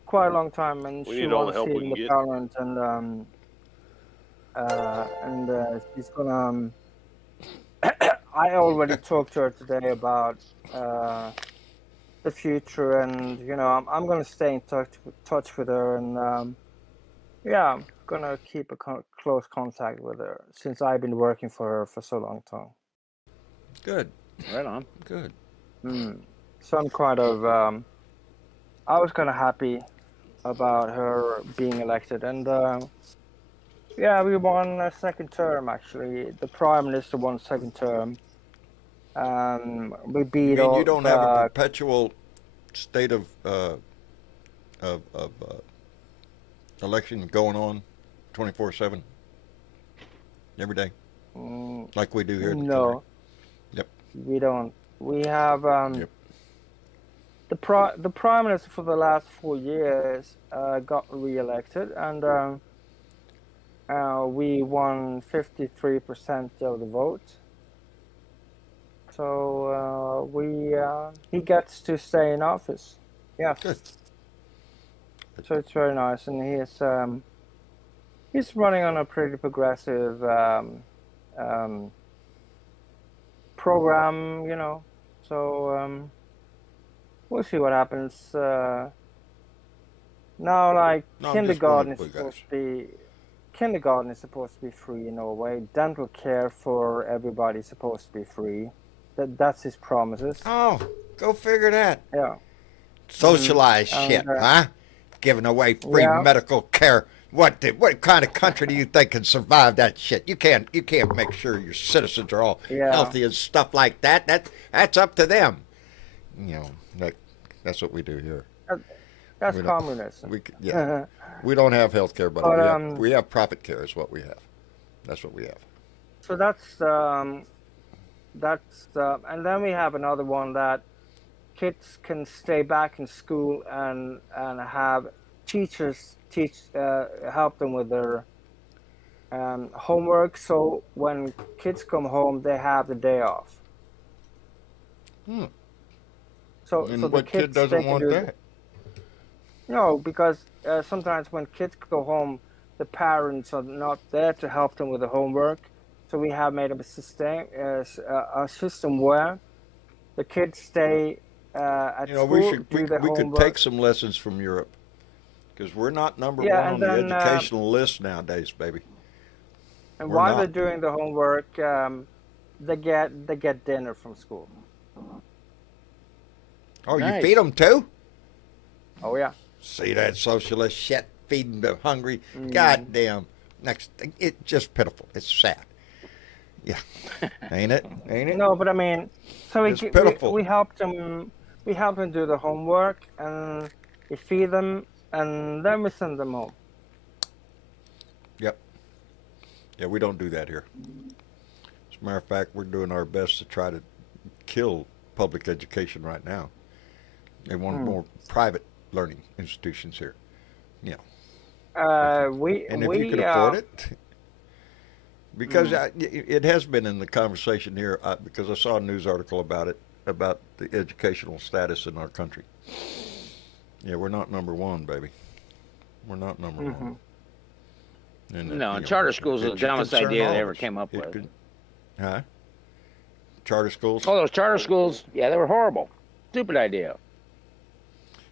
quite a long time, and We she need all won the a help seat we in can the get. parliament, and she's gonna. I already talked to her today about the future, and you know, I'm gonna stay in touch with her, and yeah, I'm gonna keep a close contact with her since I've been working for her for so long time. Good. Right on. Good. So I'm kind of I was kind of happy about her being elected, and yeah, we won a second term actually. The prime minister won second term. We You beat mean you up. don't have a perpetual state of election going on 24/7 every day, like we do here in the country? No, Yep. we don't. We have Yep. the prime minister for the last 4 years got re-elected, and we won 53% of the vote. So he gets to stay in office. Yes. Good. So it's very nice, and he's running on a pretty progressive program, you know. So we'll see what happens. Now, like No, I'm just kindergarten is political, supposed to be free in Norway. Dental care for everybody is supposed to be free. That's his promises. Oh, go figure that. Yeah. Socialized And, shit, huh? Giving away free yeah. medical care. What kind of country do you think can survive that shit? You can't make sure your citizens are all Yeah. healthy and stuff like that. That's up to them. You know, that's what we do here. That's We don't- communism. We don't have health care, but But, we have profit care is what we have. That's what we have. So that's and then we have another one that kids can stay back in school and have teachers help them with their homework. So when kids come home, they have the day off. So And the what kids kid doesn't want that? No, because sometimes when kids go home, the parents are not there to help them with the homework. So we have made up a system where the kids stay at You know, school, we do their could homework. take some lessons from Europe because we're not number Yeah, one on and the then, educational list nowadays, baby. And we're while not. they're doing the homework, they get dinner from school. Oh, Nice. you feed them too? Oh yeah. See that socialist shit, feeding the hungry. God damn. Next thing, it's just pitiful. It's sad. Yeah, ain't it? Ain't it? No, but I mean, so It's pitiful. we help them. We help them do the homework, and we feed them, and then we send them home. Yep. Yeah, we don't do that here. As a matter of fact, we're doing our best to try to kill public education right now. They want more private learning institutions here. Yeah. And if you could afford it, because it has been in the conversation here, because I saw a news article about it about the educational status in our country. Yeah, we're not number one, baby. We're not number one. And, No, and charter schools are the dumbest idea they ever came up with. Huh? Charter schools? Oh, those charter schools, yeah, they were horrible. Stupid idea.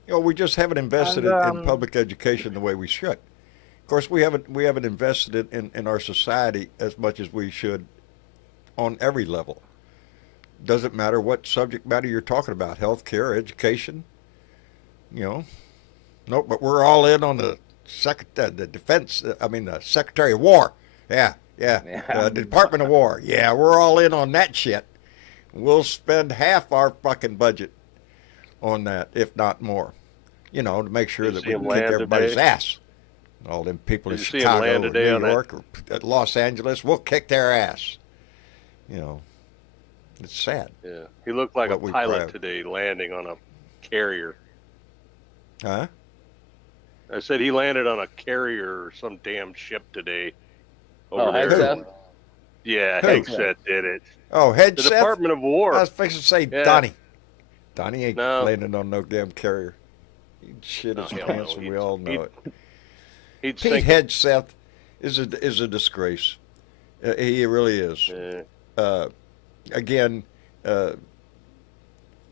You know, we just haven't invested in public education the way we should. Of course, we haven't invested it in our society as much as we should on every level. Doesn't matter what subject matter you're talking about, healthcare, education, you know. Nope, but we're all in on the defense, the Secretary of War. Yeah. The Department of War. Yeah, we're all in on that shit. We'll spend half our fucking budget on that, if not more, you know, to make sure that we can kick everybody's ass. All them people in Chicago or New York or Los Angeles, we'll kick their ass. You know, it's sad. Yeah, he looked like a pilot today landing on a carrier. Huh? I said he landed on a carrier or some damn ship today. Over there. Hegseth? Yeah, Hegseth did it. Oh, Hegseth? The Department of War. I was fixing to say Donnie. Donnie ain't landing on no damn carrier. He'd shit his pants, and we all know it. Pete Hegseth is a disgrace. He really is. Again,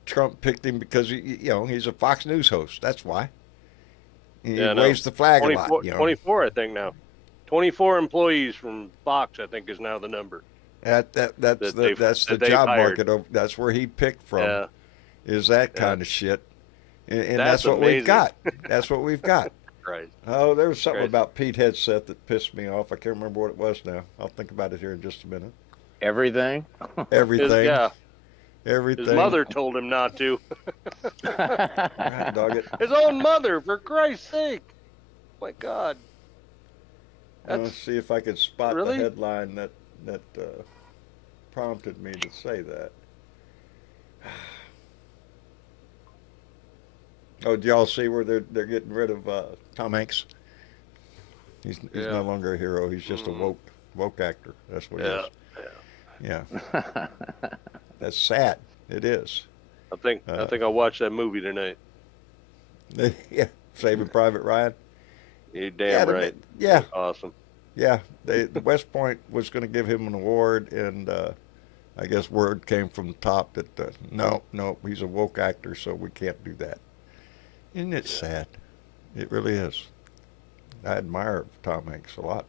Trump picked him because he's a Fox News host. That's why. He waves the flag a lot. 24, I think now. 24 employees from Fox, I think, is now the number. That's the job market. That's where he picked from. Yeah. Is that kind of shit, and that's what we've got. That's what we've got. Right. Oh, there was something about Pete Hegseth that pissed me off. I can't remember what it was now. I'll think about it here in just a minute. Everything. Everything. His mother told him not to. God, dog it. His own mother, for Christ's sake. My God. Let's see if I could spot the headline that prompted me to say that. Oh, do y'all see where they're getting rid of Tom Hanks? He's no longer a hero. He's just a woke actor. That's what he is. Yeah. That's sad. It is. I think I'll watch that movie tonight. Yeah, Saving Private Ryan. You're damn right. Yeah. Awesome. Yeah, the West Point was going to give him an award, and I guess word came from the top that no, he's a woke actor, so we can't do that. Isn't it sad? It really is. I admire Tom Hanks a lot.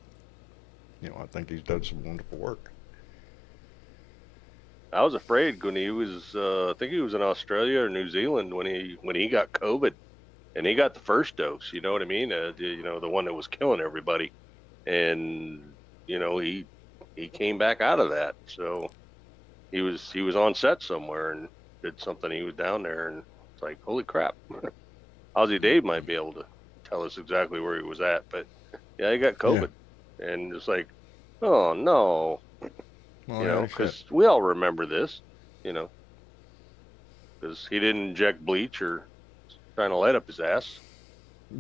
You know, I think he's done some wonderful work. I was afraid when he was, I think he was in Australia or New Zealand when he got COVID, and he got the first dose. You know what I mean? The one that was killing everybody, and he came back out of that. So he was on set somewhere and did something. He was down there, and it's like, holy crap. Ozzy Dave might be able to tell us exactly where he was at, but yeah, he got COVID, and it's like, oh no. Because we all remember this, because he didn't inject bleach or trying to light up his ass,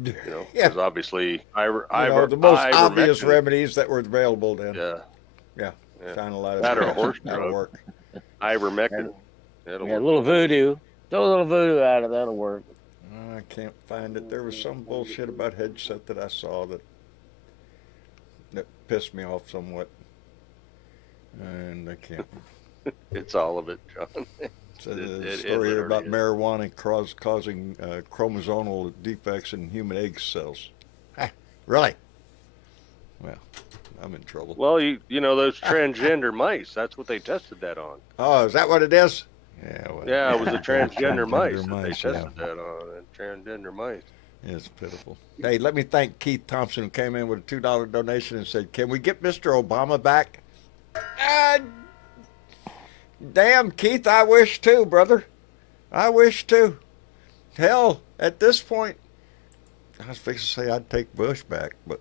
because obviously the most obvious remedies that were available then. Yeah, trying to light up that or a horse drug. Ivermectin. A little voodoo. Throw a little voodoo out of that'll work. I can't find it. There was some bullshit about Hegseth that I saw that pissed me off somewhat. And I can't. It's all of it, John. It's a story here about marijuana causing chromosomal defects in human egg cells. Really? Well, I'm in trouble. Well, those transgender mice, that's what they tested that on. Oh, is that what it is? Yeah, yeah, it was the transgender mice that they tested that on. Transgender mice. It's pitiful. Hey, let me thank Keith Thompson, who came in with a $2 donation and said, "Can we get Mr. Obama back?" Damn, Keith, I wish too, brother. I wish too. Hell, at this point, I was fixing to say I'd take Bush back, but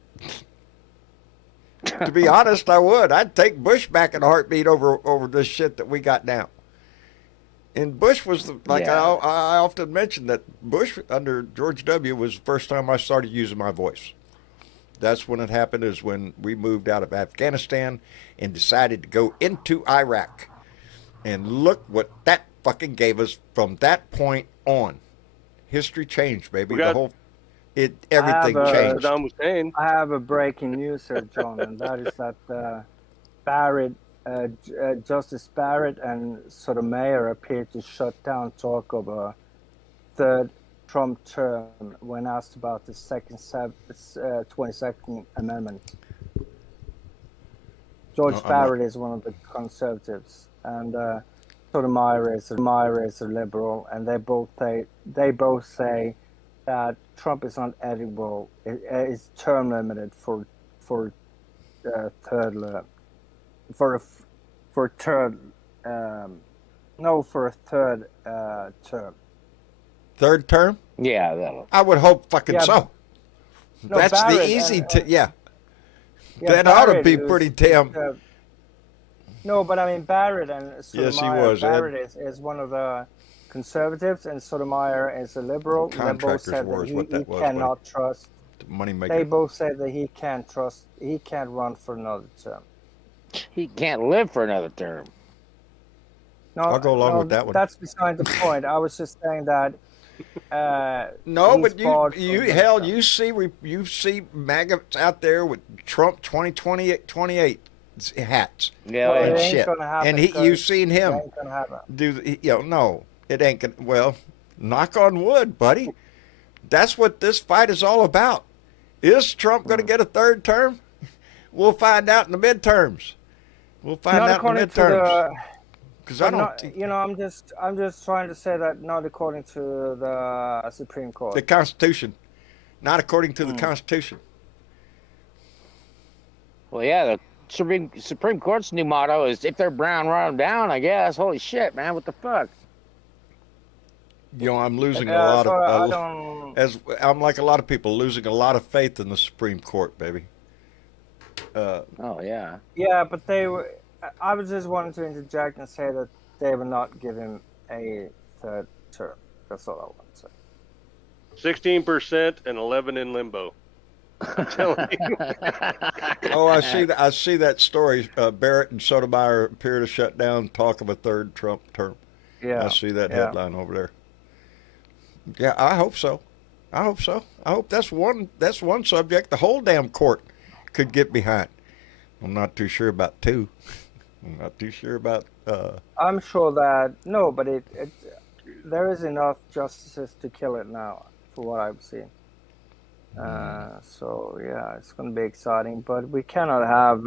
to be honest, I would. I'd take Bush back in a heartbeat over this shit that we got now. And Bush was, I often mention that Bush under George W. was the first time I started using my voice. That's when it happened, is when we moved out of Afghanistan and decided to go into Iraq. And look what that fucking gave us from that point on. History changed, baby. We got- Everything changed. Saddam Hussein. I have a breaking news here, John, and that is that Justice Barrett and Sotomayor appear to shut down talk of a third Trump term when asked about the 22nd Amendment. George Barrett is one of the conservatives, and Sotomayor is a liberal, and they both say that Trump is not eligible. It's term limited for third for a third term. Third term? Yeah, that'll. I would hope fucking so. No, That's Barrett the easy. yeah, That ought to Barrett be is- pretty damn. No, but I mean Barrett and Sotomayor. Yes, he was, Ed. Barrett is one of the conservatives, and Sotomayor is a liberal. They both Contractors said war that is he what that was, cannot trust. Money They maker. both said that he can't run for another term. He can't live for another term. No, I'll go along with that one. That's beside the point. I was just saying that. No, he's but barred you from hell, the- you see maggots out there with Trump 2028 hats Yeah, Well, and it yeah. ain't shit, gonna happen and because you've seen it him ain't gonna happen. no, it ain't gonna. Well, knock on wood, buddy. That's what this fight is all about. Is Trump going to get a third term? We'll find out in the midterms. We'll find Not out in the according to midterms. Because I but don't. not, I'm just trying to say that not according to the Supreme Court. The Constitution, not according to the Constitution. Well, yeah, the Supreme Court's new motto is if they're brown, run them down, I guess. Holy shit, man, what the fuck? You know, I'm losing a Yeah, lot so I of. don't. As I'm like a lot of people, losing a lot of faith in the Supreme Court, baby. Oh, yeah. Yeah, but they were. I was just wanting to interject and say that they will not give him a third term. That's all I want to say. 16% and 11 in limbo. I'm telling you. Oh, I see that story. Barrett and Sotomayor appear to shut down talk of a third Trump term. Yeah, I see that yeah. headline over there. Yeah, I hope so. I hope that's one subject the whole damn court could get behind. I'm not too sure about two. I'm not too sure about. I'm sure that no, but there is enough justices to kill it now, for what I've seen. So yeah, it's going to be exciting, but we cannot have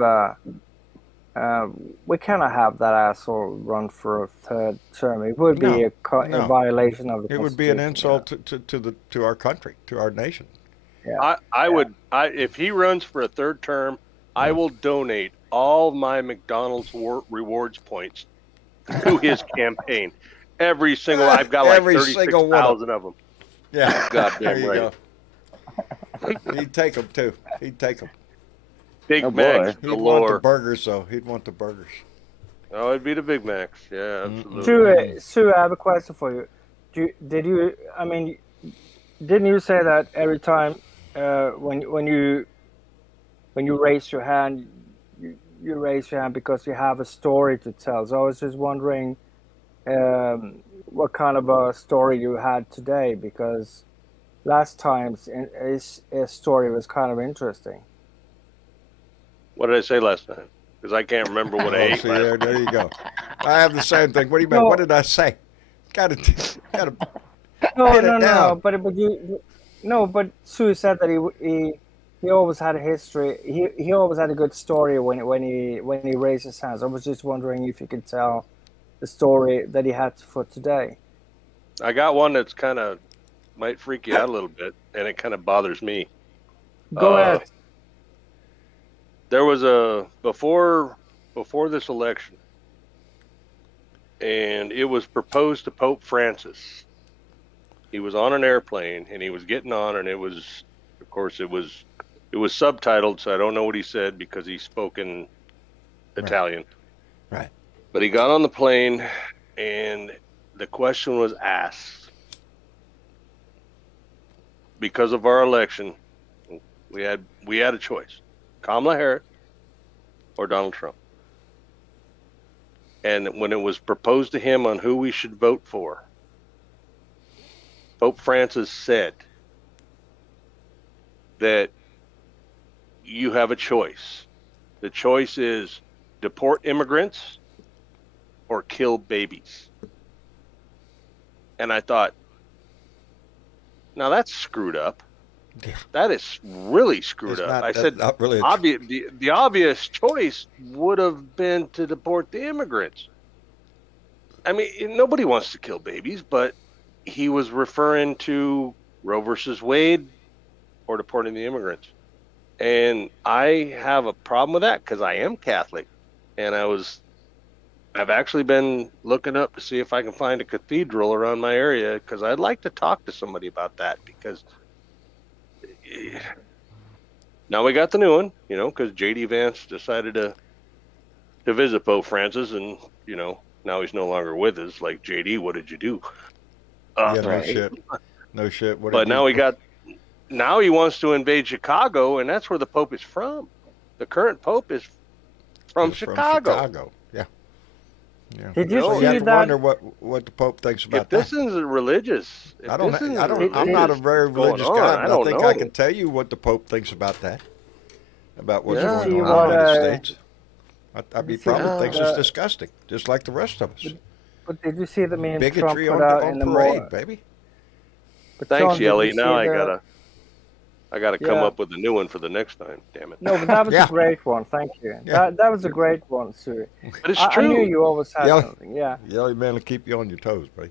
that asshole run for a third term. It would be No, a violation of the. It would be an Constitution, insult to our country, to our nation. I would if he runs for a third term, I will donate all my McDonald's rewards points to his campaign. Every single, I've got like Every single one. 36,000 of them. Yeah, Goddamn there you right. go. He'd take them too. He'd take them. Big Oh, Macs He'd want the galore. burgers though. He'd want the burgers. Oh, it'd be the Big Macs. Yeah, absolutely. Sue, I have a question for you. Didn't you say that every time when you raise your hand, you raise your hand because you have a story to tell? So I was just wondering what kind of a story you had today, because last time's his story was kind of interesting. What did I say last time? Because I can't remember what I ate See, last there you go. I have the same thing. What do you mean? No. What did I say? Got to. No, Pin it no, down. but Sue said that he always had a history. He always had a good story when he raised his hands. I was just wondering if you could tell the story that he had for today. I got one that's kind of might freak you out a little bit, and it kind of bothers me. Go ahead. There was a before this election, and it was proposed to Pope Francis. He was on an airplane, and he was getting on, and it was, of course, it was subtitled, so I don't know what he said because he spoke in Italian. Right. But he got on the plane, and the question was asked. Because of our election, we had a choice: Kamala Harris or Donald Trump. And when it was proposed to him on who we should vote for, Pope Francis said that you have a choice. The choice is deport immigrants or kill babies. And I thought, now that's screwed up. Yeah. That is really screwed It's up. not- I that's said, not really the obvious choice would have been to deport the immigrants. I mean, nobody wants to kill babies, but he was referring to Roe versus Wade or deporting the immigrants. And I have a problem with that because I am Catholic. And I've actually been looking up to see if I can find a cathedral around my area because I'd like to talk to somebody about that because now we got the new one, because J.D. Vance decided to visit Pope Francis and, now he's no longer with us. Like, J.D., what did you do? Yeah, no Right. shit. No shit. What But did you- now he wants to invade Chicago, and that's where the Pope is from. The current Pope is from He's Chicago. Yeah. Yeah. Did you No, You see have to that? wonder what the Pope thinks about If this that. isn't religious, I'm not a very religious guy, but I think I can tell you what the Pope thinks about that. About what's Yeah. going See on in what, the United States. He you see probably what, thinks it's disgusting, just like the rest of us. But did you see the meme Trump Bigotry put on, out on in the parade, morning? baby. Thanks, Yelly. Now I got gotta come Yeah. up with a new one for the next time. Damn it! No, but that was Yeah. a great one. Thank you. Yeah. That was a great one, Sue. But it's I true. knew you always had Yeah. something. Yeah, Yelly man will keep you on your toes, buddy.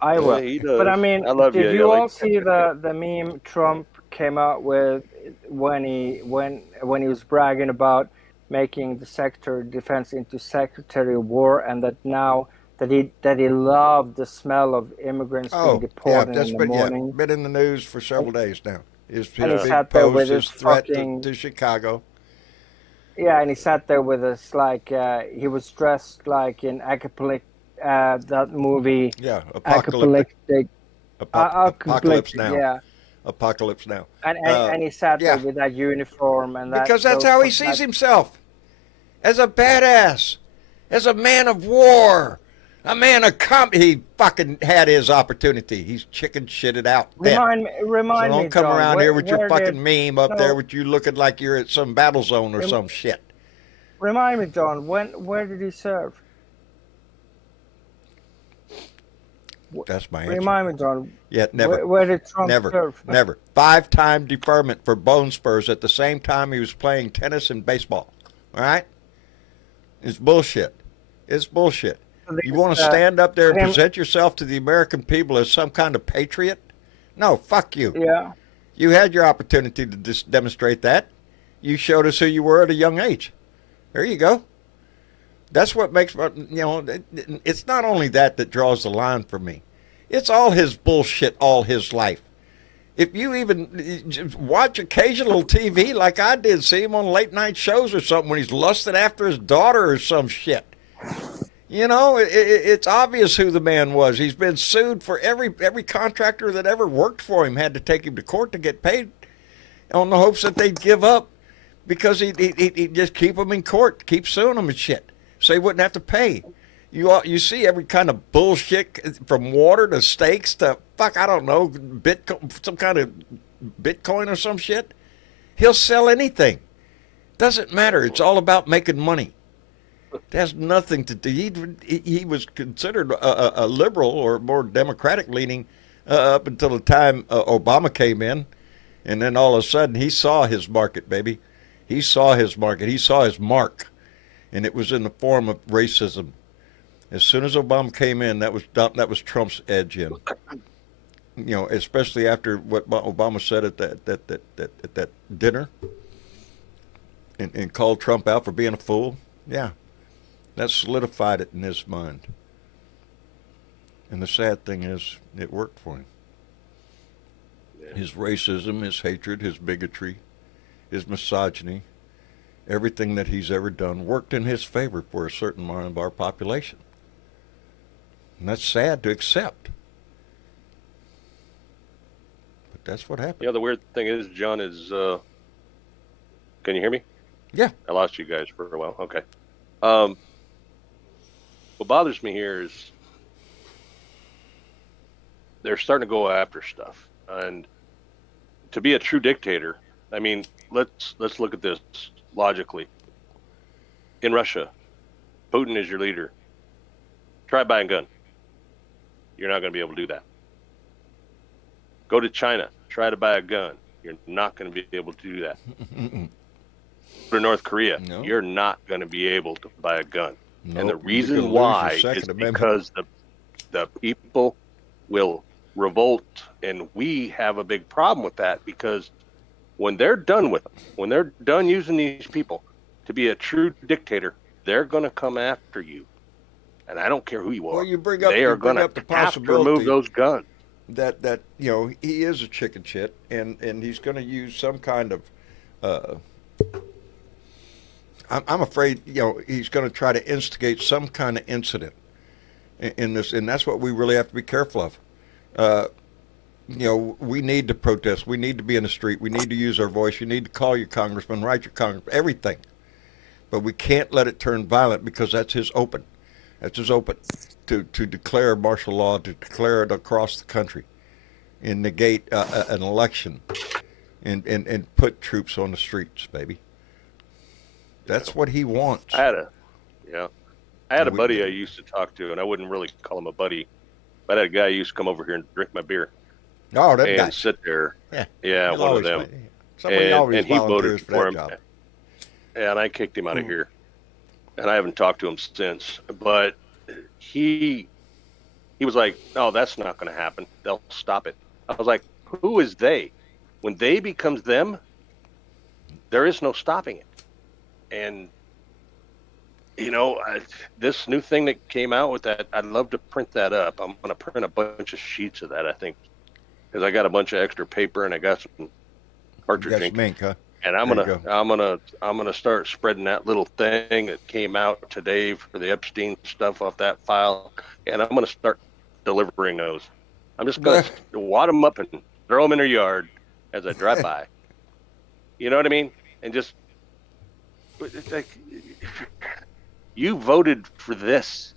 I Yeah, will. he does. But I mean, I love did you, you Yelly. all see the meme Trump came out with when he was bragging about making the Secretary of Defense into Secretary of War, and that now that he loved the smell of immigrants being deported that's in the morning. been in the news for several days now. His And he big sat there post, with his his threat fucking- to Chicago. Yeah, and he sat there with us like he was dressed like in that movie Yeah, apocalyptic. Apocalypse Now. Yeah, Apocalypse Now. and he sat yeah. there with that uniform and that. Because that's those- how he sees himself. As a badass. As a man of war. A man of he fucking had his opportunity. He's chicken shitted out. Remind So me, don't come John, around here with your where fucking meme up no. there with you looking like you're at some battle zone or some shit. Remind me, John. Where did he serve? That's my answer. Remind me, John. Yeah, never. Where did Trump Never, serve? never. 5-time deferment for bone spurs at the same time he was playing tennis and baseball. All right? It's bullshit. It's bullshit. You want to stand up there and present yourself to the American people as some kind of patriot? No, fuck you. Yeah. You had your opportunity to demonstrate that. You showed us who you were at a young age. There you go. That's what makes, it's not only that draws the line for me. It's all his bullshit all his life. If you even watch occasional TV like I did, see him on late night shows or something when he's lusting after his daughter or some shit. It's obvious who the man was. He's been sued for every contractor that ever worked for him had to take him to court to get paid on the hopes that they'd give up because he'd just keep them in court, keep suing them and shit. So he wouldn't have to pay. You see every kind of bullshit from water to steaks to I don't know, Bitcoin, some kind of Bitcoin or some shit. He'll sell anything. Doesn't matter. It's all about making money. It has nothing to do. He was considered a liberal or more democratic leaning up until the time Obama came in, and then all of a sudden he saw his market, baby. He saw his market. He saw his mark, and it was in the form of racism. As soon as Obama came in, that was Trump's edge in. Especially after what Obama said at that dinner, and called Trump out for being a fool. Yeah, that solidified it in his mind. And the sad thing is, it worked for him. Yeah. His racism, his hatred, his bigotry, his misogyny, everything that he's ever done worked in his favor for a certain amount of our population. And that's sad to accept. But that's what happened. Yeah, the weird thing is, John, is... can you hear me? Yeah. I lost you guys for a while. Okay. what bothers me here is they're starting to go after stuff. And to be a true dictator, I mean, let's look at this logically. In Russia, Putin is your leader. Try buying a gun. You're not going to be able to do that. Go to China. Try to buy a gun. You're not going to be able to do that. Go to North Korea. No. You're not going to be able to buy a gun. Nope. And the You could reason lose your why Second is Amendment. because the people will revolt, and we have a big problem with that, because when they're done with them, when they're done using these people to be a true dictator, they're going to come after you. And I don't care who you are. Well, you bring up, they you are bring going up the to have to possibility remove those guns. that you know, he is a chicken shit, and he's going to use some kind of. I'm afraid, you know, he's going to try to instigate some kind of incident in this, and that's what we really have to be careful of. You know, we need to protest. We need to be in the street. We need to use our voice. You need to call your congressman, write your congressman, everything. But we can't let it turn violent, because that's his open. That's his open to declare martial law, to declare it across the country, and negate an election, and put troops on the streets, baby. That's what he wants. I had a buddy I used to talk to, and I wouldn't really call him a buddy, but I had a guy who used to come over here and drink my beer. Oh, that and guy. sit there. Yeah, Yeah, one of them. Somebody always And he volunteers voted for for that him. job. And I kicked him out of here. And I haven't talked to him since. But he was like, "Oh, that's not going to happen. They'll stop it." I was like, "Who is they? When they becomes them, there is no stopping it." And you know, this new thing that came out with that, I'd love to print that up. I'm going to print a bunch of sheets of that, I think, because I got a bunch of extra paper and I got some cartridge You got ink. some ink, huh? And I'm gonna start spreading that little thing that came out today for the Epstein stuff off that file, and I'm gonna start delivering those. I'm just gonna wad them up and throw them in their yard as I drive by. You know what I mean? And just, it's like, you voted for this.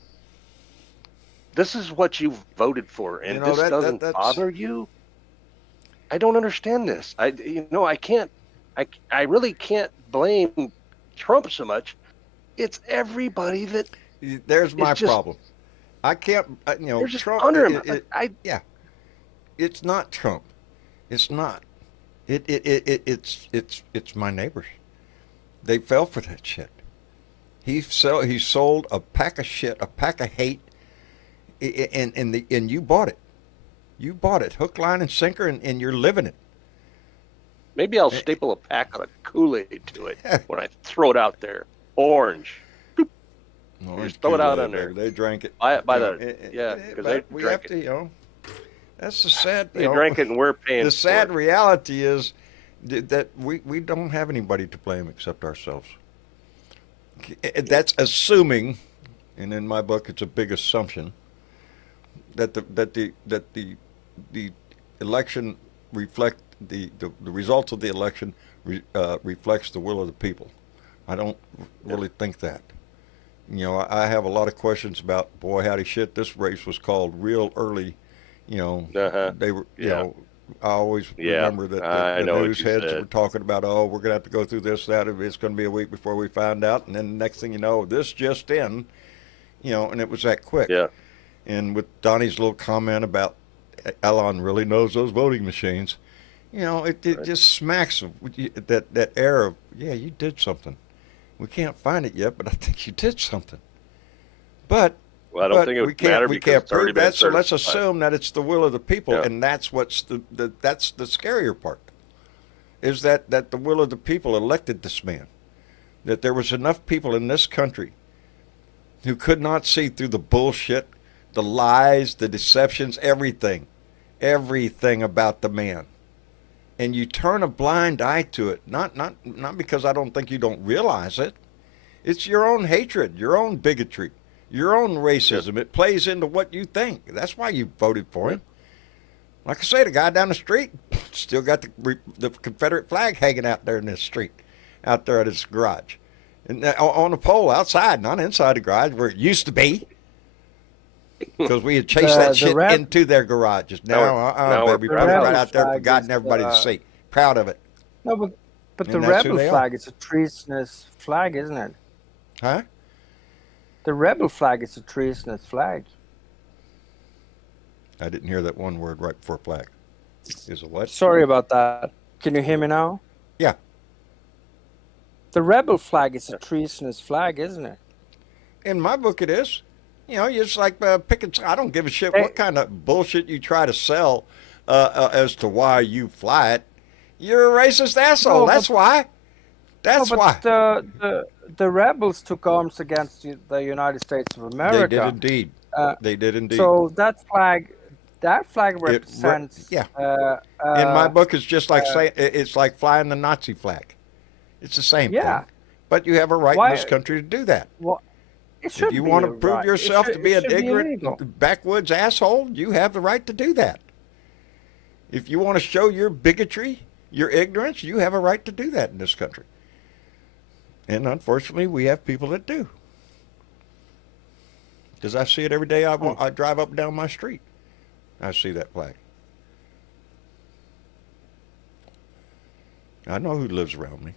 This is what you voted for, and You know, this doesn't that's bother you. I don't understand this. I can't. I really can't blame Trump so much. It's everybody that. There's my It's just- problem. I can't, you know, They're just Trump. under him. Yeah, it's not Trump. It's not. It's my neighbors. They fell for that shit. He sold a pack of shit, a pack of hate, and you bought it. You bought it, hook, line, and sinker, and you're living it. Maybe I'll staple a pack of Kool-Aid to it when I throw it out there. Orange. Just throw it out on there. They drank it. Buy it by You the know, yeah, because but they we drank have to, it. you know. That's the sad. They drank it, and we're paying. The for sad it. reality is that we don't have anybody to blame except ourselves. That's assuming, and in my book, it's a big assumption that the election reflect the results of the election reflects the will of the people. I don't really think that. You know, I have a lot of questions about, boy, howdy shit, this race was called real early. You know, they were, you know, I always remember that the news heads were talking about, oh, we're going to have to go through this, that, it's going to be a week before we find out. And then the next thing you know, this just in, you know, and it was that quick. Yeah. And with Donnie's little comment about Elon really knows those voting machines, you know, it just smacks of that air of, yeah, you did something. We can't find it yet, but I think you did something. But Well, I don't think it would matter we because can't it's already prove been that. So let's certified. assume that it's the will of the people, Yeah. and that's what's that's the scarier part. Is that the will of the people elected this man? That there was enough people in this country who could not see through the bullshit, the lies, the deceptions, everything about the man. And you turn a blind eye to it, not because I don't think you don't realize it. It's your own hatred, your own bigotry, your own racism. It plays into what you think. That's why you voted for him. Like I say, the guy down the street still got the Confederate flag hanging out there in this street, out there at his garage. And on the pole outside, not inside the garage where it used to be. Because we had chased The- that the shit red- into their garages. now we're Baby, proud put it of right it. out there for flag God is and everybody to the- see. Proud of it. No, but the And that's who rebel they are. flag is a treasonous flag, isn't it? Huh? The rebel flag is a treasonous flag. I didn't hear that one word right before flag. Is a what? Sorry about that. Can you hear me now? Yeah. The rebel flag is a treasonous flag, isn't it? In my book, it is. You know, it's like picking. I don't give a shit Hey. what kind of bullshit you try to sell as to why you fly it. You're a racist asshole. No, That's why. That's No, why. but the rebels took arms against the United States of They America. did indeed. Uh, They did indeed. So that flag represents. yeah. In my book, it's just like it's like flying the Nazi flag. It's the same Yeah. thing. But you have a right Why- in this country to do that. Well, it should If you be want a to prove right. yourself to be it an should be ignorant illegal. backwoods asshole, you have the right to do that. If you want to show your bigotry, your ignorance, you have a right to do that in this country. And unfortunately, we have people that do. Because I see it every day. I drive up and down my street. I see that flag. I know who lives around me.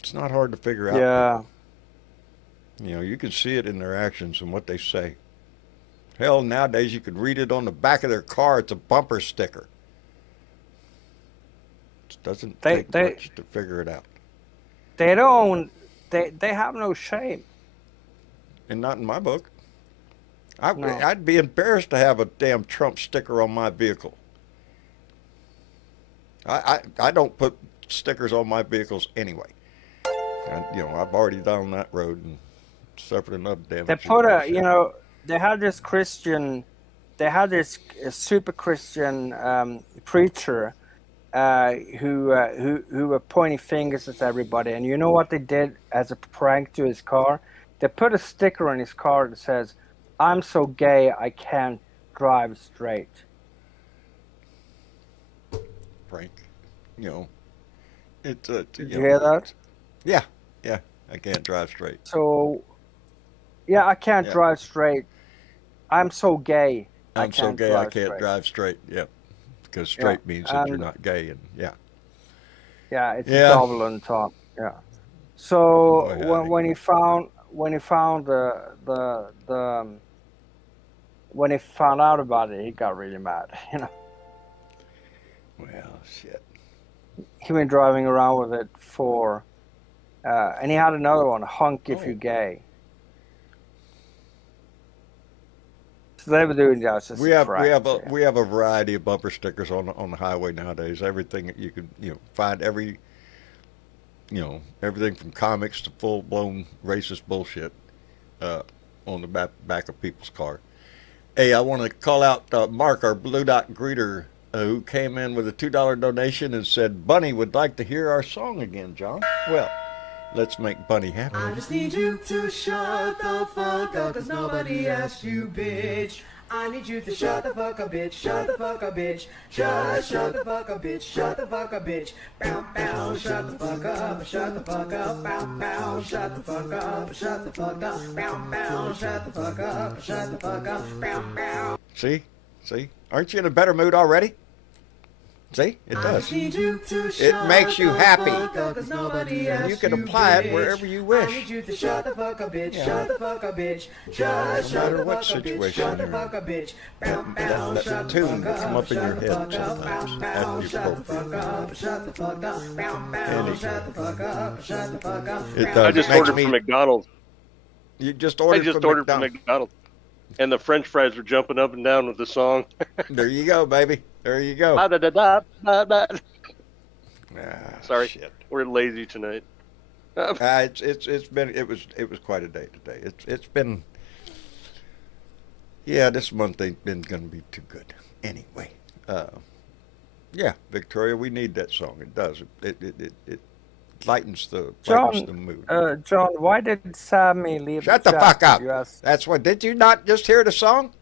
It's not hard to figure out. Yeah. You know, you can see it in their actions and what they say. Hell, nowadays you could read it on the back of their car. It's a bumper sticker. It doesn't take much to figure it out. They don't. They have no shame. And not in my book. No. I'd be embarrassed to have a damn Trump sticker on my vehicle. I don't put stickers on my vehicles anyway. And, you know, I've already done that road and suffered enough damage. They put they had this super Christian preacher who were pointing fingers at everybody. And you know what they did as a prank to his car? They put a sticker on his car that says, "I'm so gay I can't drive straight." Frank, you know, it's Did you hear that? Yeah, I can't drive straight. So, yeah, I can't Yeah. drive straight. I'm so gay. I'm so can't gay I drive can't straight. drive straight. Yep, because straight means that you're and- not gay, and yeah. Yeah, it's Yeah. double on top. Yeah. So Boy, howdy. when he found when he found out about it, he got really mad. You know, Well, shit. he been driving around with it for, and he had another one, "Hunk if Oh. you gay." So they were doing that. We have a variety of bumper stickers on the highway nowadays. Everything that you can find everything from comics to full blown racist bullshit on the back of people's car. Hey, I want to call out Mark, our Blue Dot greeter, who came in with a $2 donation and said Bunny would like to hear our song again, John. Well, let's make Bunny happy. I just need you to shut the fuck up, cause nobody asked you, bitch. I need you to shut the fuck up, bitch. Shut the fuck up, bitch. Shut the fuck up, bitch. Shut the fuck up, bitch. Bow, bow, shut the fuck up. Shut the fuck up. Bow, bow, shut the fuck up. Shut the fuck up. Bow, bow, shut the fuck up. Shut the fuck up. Bow, bow. See? Aren't you in a better mood already? See? It does. It makes you happy. And you can apply it wherever you wish. I need you to shut the fuck up, bitch. Yeah. Shut the fuck up, bitch. No Shut matter the what fuck up, bitch. situation Shut the you're in. fuck up, bitch. Bow, bow, Let the shut the tune fuck come up in your shut the head fuck up, sometimes bow, at bow, the shut the appropriate fuck up, shut the fuck up, bow, bow, Any- shut the fuck up, shut the fuck up. It bow, does. I just makes ordered me- from McDonald's. You just I ordered just from ordered from McDonald's. And the French fries were jumping up and down with the song. There you go, baby. There you go. Da, da, da, da, da, da. Ah, Sorry. shit. We're lazy tonight. It was quite a day today. It's been, yeah, this month ain't been gonna be too good. Anyway, yeah, Victoria, we need that song. It does. It lightens the mood. John, why did Sammy leave? Shut the chat? fuck up. Did you ask- That's what. Did you not just hear the song?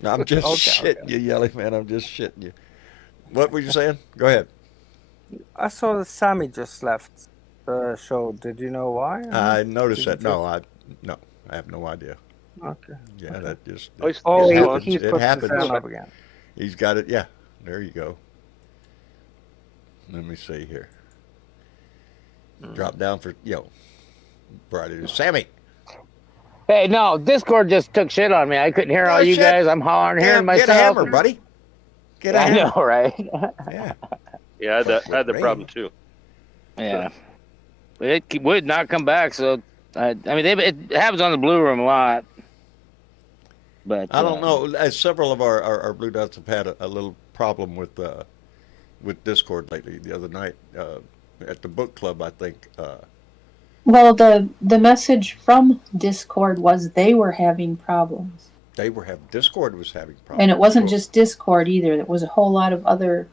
No, I'm just Okay, shitting you, Yelly man. I'm just shitting you. What were you saying? Go ahead. I saw that Sammy just left the show. Did you know why? I noticed Did that. you No, I have no idea. Okay. Yeah, that just Oh, it he- happens. He's It put his happens. hand up again. He's got it. Yeah, there you go. Let me see here. Drop down for brought it. Sammy. Hey, no, Discord just took shit on me. I couldn't hear Oh, all you shit. guys. I'm hollering, hearing Get a myself. hammer, buddy. Get a I hammer. know, right? Yeah. Yeah, I had the problem too. Yeah. But it would not come back, so I mean, it happens on the Blue Room a lot. But I don't know. Several of our Blue Dots have had a little problem with Discord lately. The other night at the book club, I think. Well, the message from Discord was they were having problems. Discord was having problems. And it wasn't Well, just Discord either. There was a whole lot of other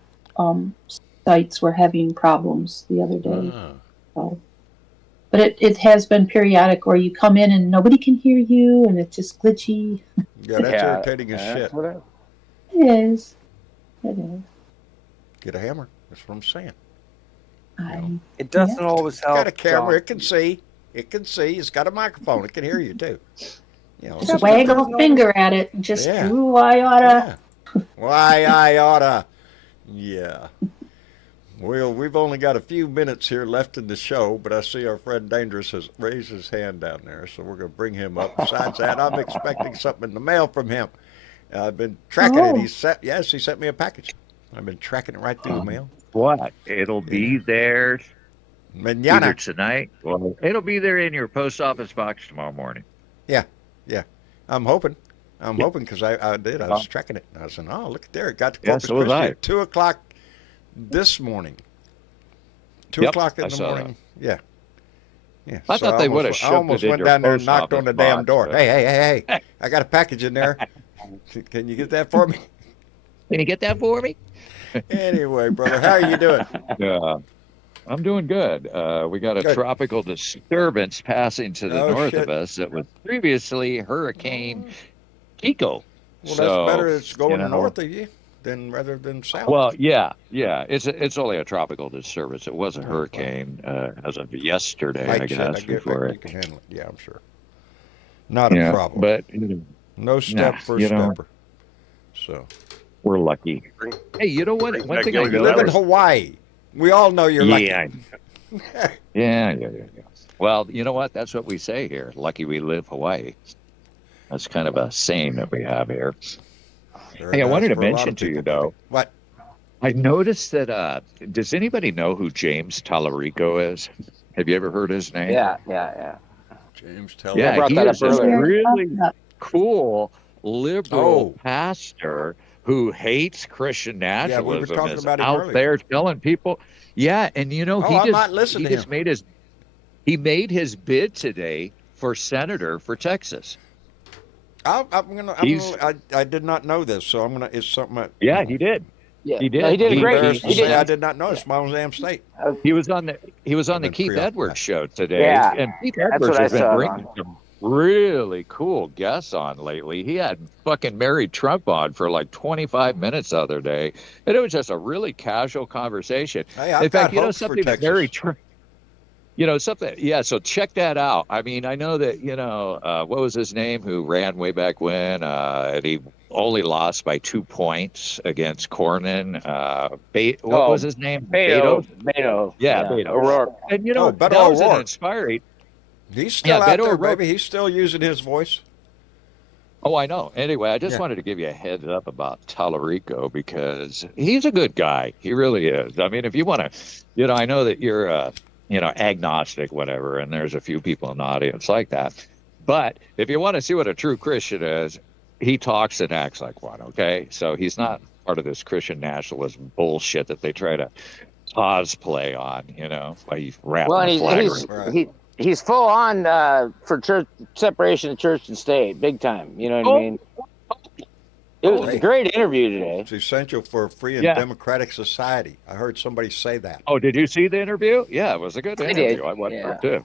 sites were having problems the other day. So, but it has been periodic where you come in and nobody can hear you and it's just glitchy. Yeah, that's irritating as shit. Whatever. It is. It is. Get a hammer. That's what I'm saying. It doesn't always It's help. got a camera. John. It can see. It can see. It's got a microphone. It can hear you too. Just waggle a finger at it and just, Yeah. ooh, I oughta. Yeah. Why I oughta. Yeah. Well, we've only got a few minutes here left in the show, but I see our friend Dangerous has raised his hand down there, so we're going to bring him up. Besides that, I'm expecting something in the mail from him. I've been tracking it. He sent me a package. I've been tracking it right through the mail. What? It'll be there either Mañana. tonight. Well, it'll be there in your post office box tomorrow morning. Yeah. I'm hoping. I'm hoping because I did. I was tracking it. I said, oh, look at there. It got to Corpus so was Christi I. at 2 o'clock this morning. 2 Yep, o'clock in I the saw morning. Yeah. Yeah. I thought they would have I shoved almost it in went your down there and post knocked on office the damn box, door. but- Hey. I got a package in there. Can you get that for me? Can you get that for me? Anyway, brother, how are you doing? Yeah. I'm doing good. We got a Good. tropical disturbance passing to the Oh, north shit. of us that was previously Hurricane Kiko. Well, So, that's better. It's going you know, north of you rather than south. Well, yeah. It's only a tropical disturbance. It was a hurricane as of yesterday, I Like shit, guess. get Before you it, can handle it. Yeah, I'm sure. Not a yeah, problem. but No step Nah, first you know. stepper. So we're lucky. Bring- Hey, you know what? bring One back thing I Gilligan you live in noticed. Hawaii. We all know you're lucky. Yeah. Well, you know what? That's what we say here. Lucky we live Hawaii. That's kind of a saying that we have here. Very Hey, I nice wanted to for a lot mention of to you, people, though. baby. What? I noticed that. Does anybody know who James Tallarico is? Have you ever heard his name? Yeah. James I Yeah, brought he that is up this earlier. really cool liberal Oh. pastor who hates Christian Yeah, we were nationalism. talking Is about him out earlier. there telling people. Yeah, and you know Oh, he I just might listen he to just him. made his bid today for senator for Texas. I did not know this, so I'm gonna. It's something. Yeah, he did. Yeah. He did. No, he did He- great. Embarrassed to He say did. I did not know. It's my own damn state. He was on the I've been Keith preoccupied. Edwards show today, Yeah, and Keith that's Edwards what I has been saw it bringing some really cool guests on lately. He had fucking Mary Trump on for like 25 minutes the other day, and it was just a really casual conversation. Hey, I've In got fact, you know hopes for something that Texas. Mary Trump. You know something, yeah. So check that out. I mean, I know that what was his name who ran way back when, and he only lost by 2 points against Cornyn. What was his name? Beto. Yeah, Beto. O'Rourke. And you know, Beto that was an O'Rourke. inspiring. He's still Yeah, out Beto there, O'Rourke. baby. He's still using his voice. Oh, I know. Anyway, I just Yeah. wanted to give you a heads up about Tallarico because he's a good guy. He really is. I mean, if you want to, I know that you're, agnostic, whatever, and there's a few people in the audience like that. But if you want to see what a true Christian is, he talks and acts like one, okay? So he's not part of this Christian nationalism bullshit that they try to cosplay on, by wrapping Well, the and flag he's around. he's full on for church separation of church and state, big time. You know what I mean? It was a great interview today. It's essential for a free and Yeah. democratic society. I heard somebody say that. Oh, did you see the interview? Yeah, it was a good I interview. did, I watched yeah. it too.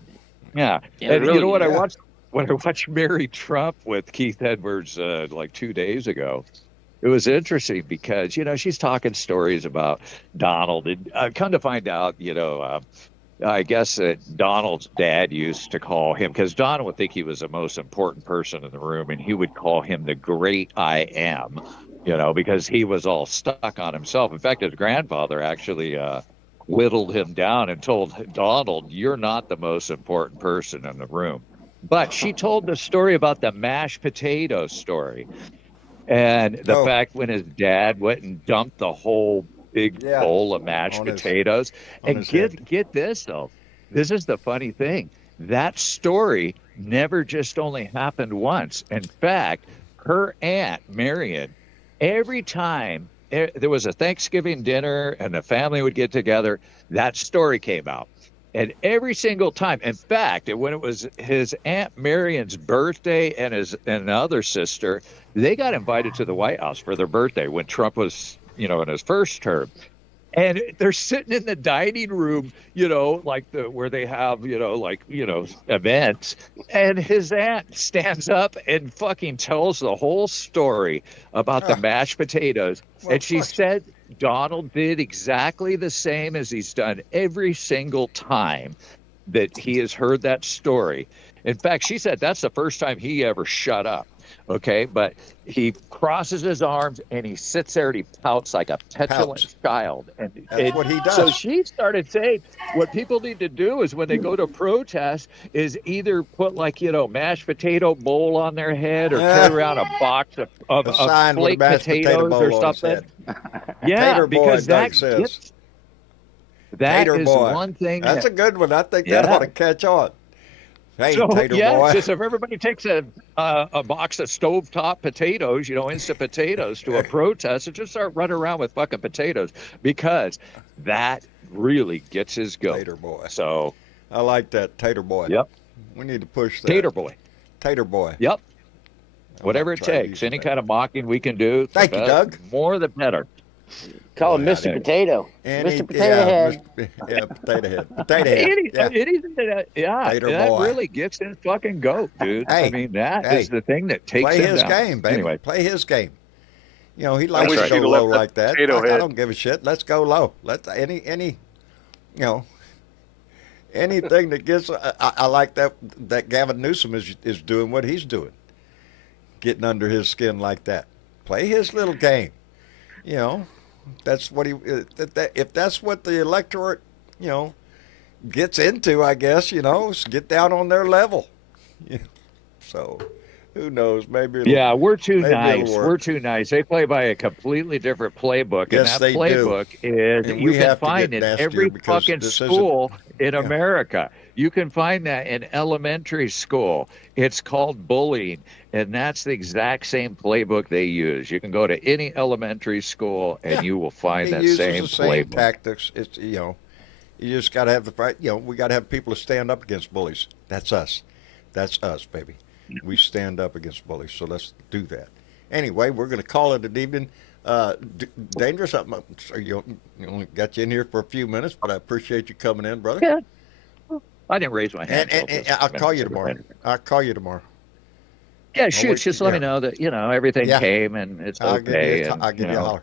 Yeah. Yeah, And really you know what good. I watched? When I watched Mary Trump with Keith Edwards like 2 days ago, it was interesting because, she's talking stories about Donald. And come to find out, I guess that Donald's dad used to call him, because Donald would think he was the most important person in the room, and he would call him the great I am, because he was all stuck on himself. In fact, his grandfather actually whittled him down and told Donald, "You're not the most important person in the room." But she told the story about the mashed potato story. And the Oh, fact when his dad went and dumped the whole big yeah, bowl of mashed on his potatoes. on And his head. get this though. This is the funny thing. That story never just only happened once. In fact, her aunt Marion, every time there was a Thanksgiving dinner and the family would get together, that story came out. And every single time, in fact, when it was his Aunt Marion's birthday and his and other sister, they got invited to the White House for their birthday when Trump was, in his first term. And they're sitting in the dining room, like where they have, events. And his aunt stands up and fucking tells the whole story about the Ah, mashed potatoes. well, And she fuck. said Donald did exactly the same as he's done every single time that he has heard that story. In fact, she said that's the first time he ever shut up. Okay, but he crosses his arms and he sits there and he pouts like a Pouch. petulant child. That's what he So does. she started saying what people need to do is when they go to protest is either put like, mashed potato bowl on their head or carry Ah, around a box a of sign with a flake mashed potato potatoes or bowl on his something. head. Yeah, Tater boy, because Doug says. that Tater is boy. one thing That's that, a good one. I think that ought yeah. to catch on. Hey, So Tater yeah, boy. just if everybody takes a box of stovetop potatoes, instant potatoes to a protest, and just start running around with fucking potatoes because that really gets his goat. Tater boy. So I like that. Tater boy. yep, We need to push that. tater boy. Tater boy. Yep, I whatever might it try takes, using any that. kind of mocking we can do. Thank you, Doug. More the better. Call him Boy, Mr. I- Potato. Mr. Potato Head. Yeah, potato head. Potato head. Yeah. Yeah, Tater that boy. really gets his fucking goat, dude. Hey, I mean, that hey, is the thing that takes Play him his down. game, baby. Anyway, Play his game. He likes wish to right. go you'd have low left that like that. potato Fuck, I head. don't give a shit. Let's go low. Let's anything that gets. I like that Gavin Newsom is doing what he's doing, getting under his skin like that. Play his little game. That's what if that's what the electorate, gets into, I guess, get down on their level. Yeah. So, who knows? Maybe yeah, we're too maybe nice. it'll We're work. too nice. They play by a completely different playbook, and Yes, that they do. playbook is And you we can have to find get in nastier every because fucking this isn't. school in Yeah. America. You can find that in elementary school. It's called bullying, and that's the exact same playbook they use. You can go to any elementary school, and Yeah. you will find He that uses same the same playbook. tactics. It's you just got to have the fight. We got to have people to stand up against bullies. That's us. That's us, baby. We stand up against bullies. So let's do that. Anyway, we're going to call it an evening. Dangerous. You only got you in here for a few minutes, but I appreciate you coming in, brother. Yeah, I didn't raise my hand. And I'll call you tomorrow. I'll call you tomorrow. Yeah, I'll shoot. wait- Just let me yeah. know that everything Yeah. came and it's I'll give okay. you. And, I'll give you a know, holler.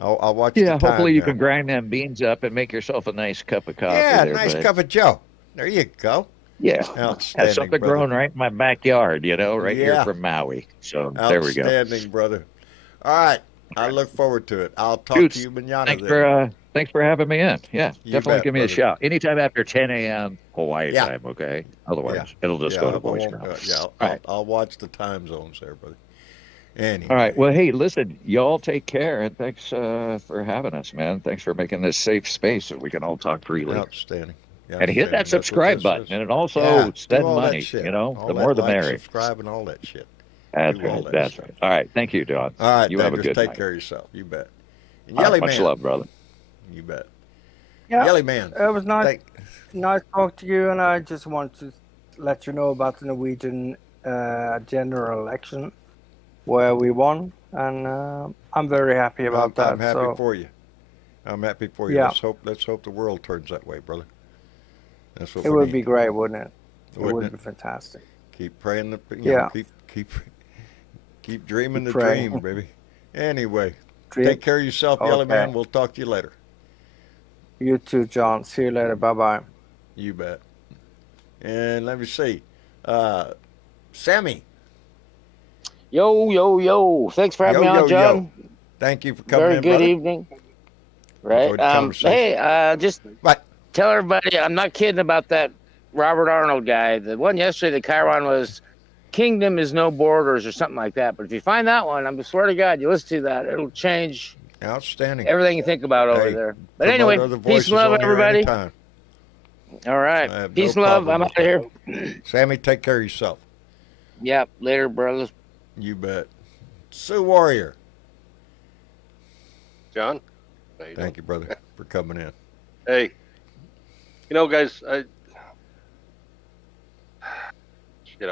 I'll watch yeah, the time. hopefully you now. can grind them beans up and make yourself a nice cup of coffee. Yeah, there, nice bud. cup of Joe. There you go. Yeah, Outstanding, has something brother. growing right in my backyard, right here Yeah. from Maui. So there we go. Outstanding, brother. All right. I look forward to it. I'll talk Shoots, to you manana Thanks then. for having me in. Yeah, You definitely bet, give me a brother. shout. Anytime after 10 a.m. Hawaii Yeah. time, okay? Otherwise, Yeah. it'll just go to I won't- voicemail. yeah, All right. I'll watch the time zones there, brother. Anyway. All right. Well, hey, listen, y'all take care, and thanks for having us, man. Thanks for making this safe space so we can all talk freely. Outstanding. And hit that That's what subscribe this button, is. and it also Yeah, do spend all that money. shit. All All the that more the like, merrier. Subscribe and all that shit. That's do all right. that That's shit. right. All right. Thank you, Don. All right, You have a Dangerous, good take night. care of yourself. You bet. And All right, Yelly much Man. love, brother. You bet. Yeah, Yelly Man. it was nice. Thank, Nice talk to you, and I just want to let you know about the Norwegian general election where we won, and I'm very happy about that. I'm happy so for you. I'm happy for you. Yeah. Let's hope the world turns that way, brother. That's what it we would need. be great, wouldn't it? It Wouldn't would it? be fantastic. Keep praying Yeah. keep dreaming the praying. dream, baby. Anyway, Dream. take care of yourself, Yelly Okay. Man. We'll talk to you later. You too, John. See you later. Bye bye. You bet. And let me see. Sammy. Yo, yo, yo. Thanks for having me on, John. Thank you for coming Very in, good brother. evening. Right. Enjoyed the conversation. Hey, just But tell everybody I'm not kidding about that Robert Arnold guy. The one yesterday, the Chiron was Kingdom is no borders or something like that. But if you find that one, I swear to God, you listen to that, it'll change outstanding. everything you think about over Hey, there. But promote anyway, other peace voices and love, on here everybody. anytime. All right. I have Peace no and love. problem I'm with out of here. Sammy, take care of yourself. Yep. Later, brothers. You bet. Sue Warrior. John? How you Thank you, brother, for coming in. Hey, you know, guys, I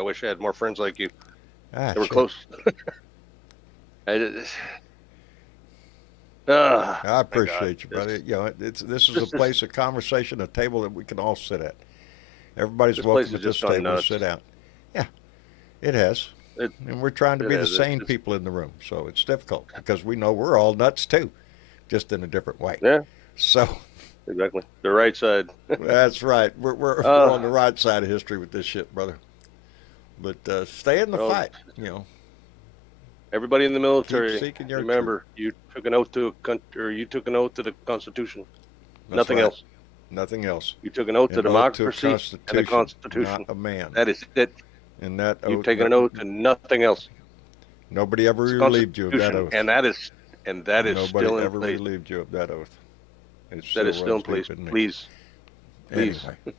wish I had more friends like you. Ah, They were sure. close. I appreciate you, brother. You know, this is a this- place, a conversation, a table that we can all sit at. Everybody's This welcome place at has this just gone table to nuts. sit out. Yeah, it has. And we're trying to it be the has. sane It's- people in the room, so it's difficult because we know we're all nuts too, just in a different way. Yeah, So exactly. The right side. that's right. We're on the right side of history with this shit, brother. But stay in the Well, fight. You know, Everybody in the military, Keep seeking your remember, you took an oath to you took an oath to the Constitution. That's Nothing right. else. Nothing else. You took an oath to An oath to a democracy and the Constitution. not a man. That is it. And that You've oath, taken an oath to nothing else. nobody ever It's relieved you of that Constitution, oath. and that is Nobody still in ever place. relieved you of that oath. It's That is still in runs place. deep in there. Please. Please. Anyway,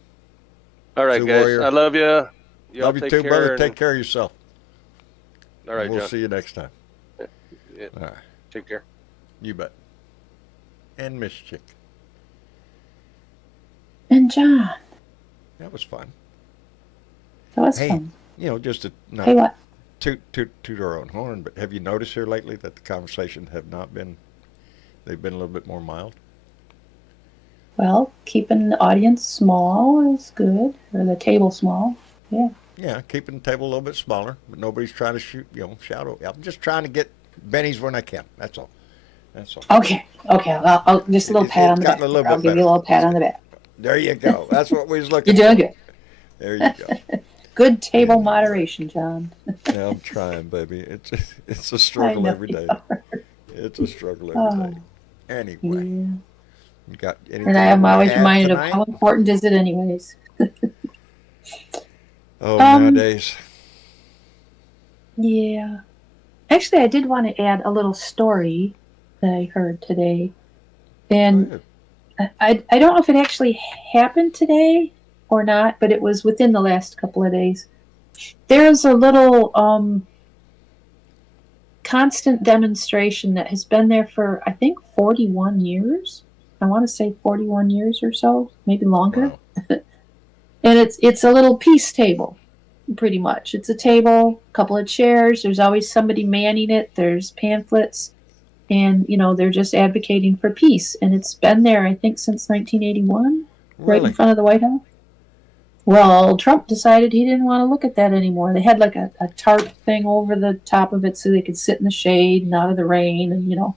All right, Sue guys. Warrior. I love you. Y'all love you take too, care brother. and- Take care of yourself. All right, We'll John. see you next time. Yeah. All right. Take care. You bet. And Miss Chick. And John, That was fun. that was Hey, fun. You know, just to not Hey, what? toot our own horn, but have you noticed here lately that the conversations have not been, they've been a little bit more mild? Well, keeping the audience small is good, or the table small. Yeah. Yeah, keeping the table a little bit smaller, but nobody's trying to shout over. I'm just trying to get bennies when I can. That's all. That's all. Okay. Okay. I'll just a little pat on the back. gotten a little I'll bit give you a better. little pat on the back. There you go. That's what we was looking You're doing for. good. There you go. Good table moderation, John. Yeah, I'm trying, baby. It's a struggle know every day. you are. It's a struggle every day. Anyway, Yeah. you got anything? And I am you wanna always add reminded of tonight? how important is it, anyways. Oh, nowadays. Yeah. Actually, I did want to add a little story that I heard today. Go And ahead. I don't know if it actually happened today or not, but it was within the last couple of days. There's a little constant demonstration that has been there for, I think, 41 years. I want to say 41 years or so, maybe longer. Wow. And it's a little peace table, pretty much. It's a table, a couple of chairs. There's always somebody manning it. There's pamphlets. And, they're just advocating for peace. And it's been there, I think, since 1981, right Really? in front of the White House. Well, Trump decided he didn't want to look at that anymore. They had like a tarp thing over the top of it so they could sit in the shade and out of the rain, and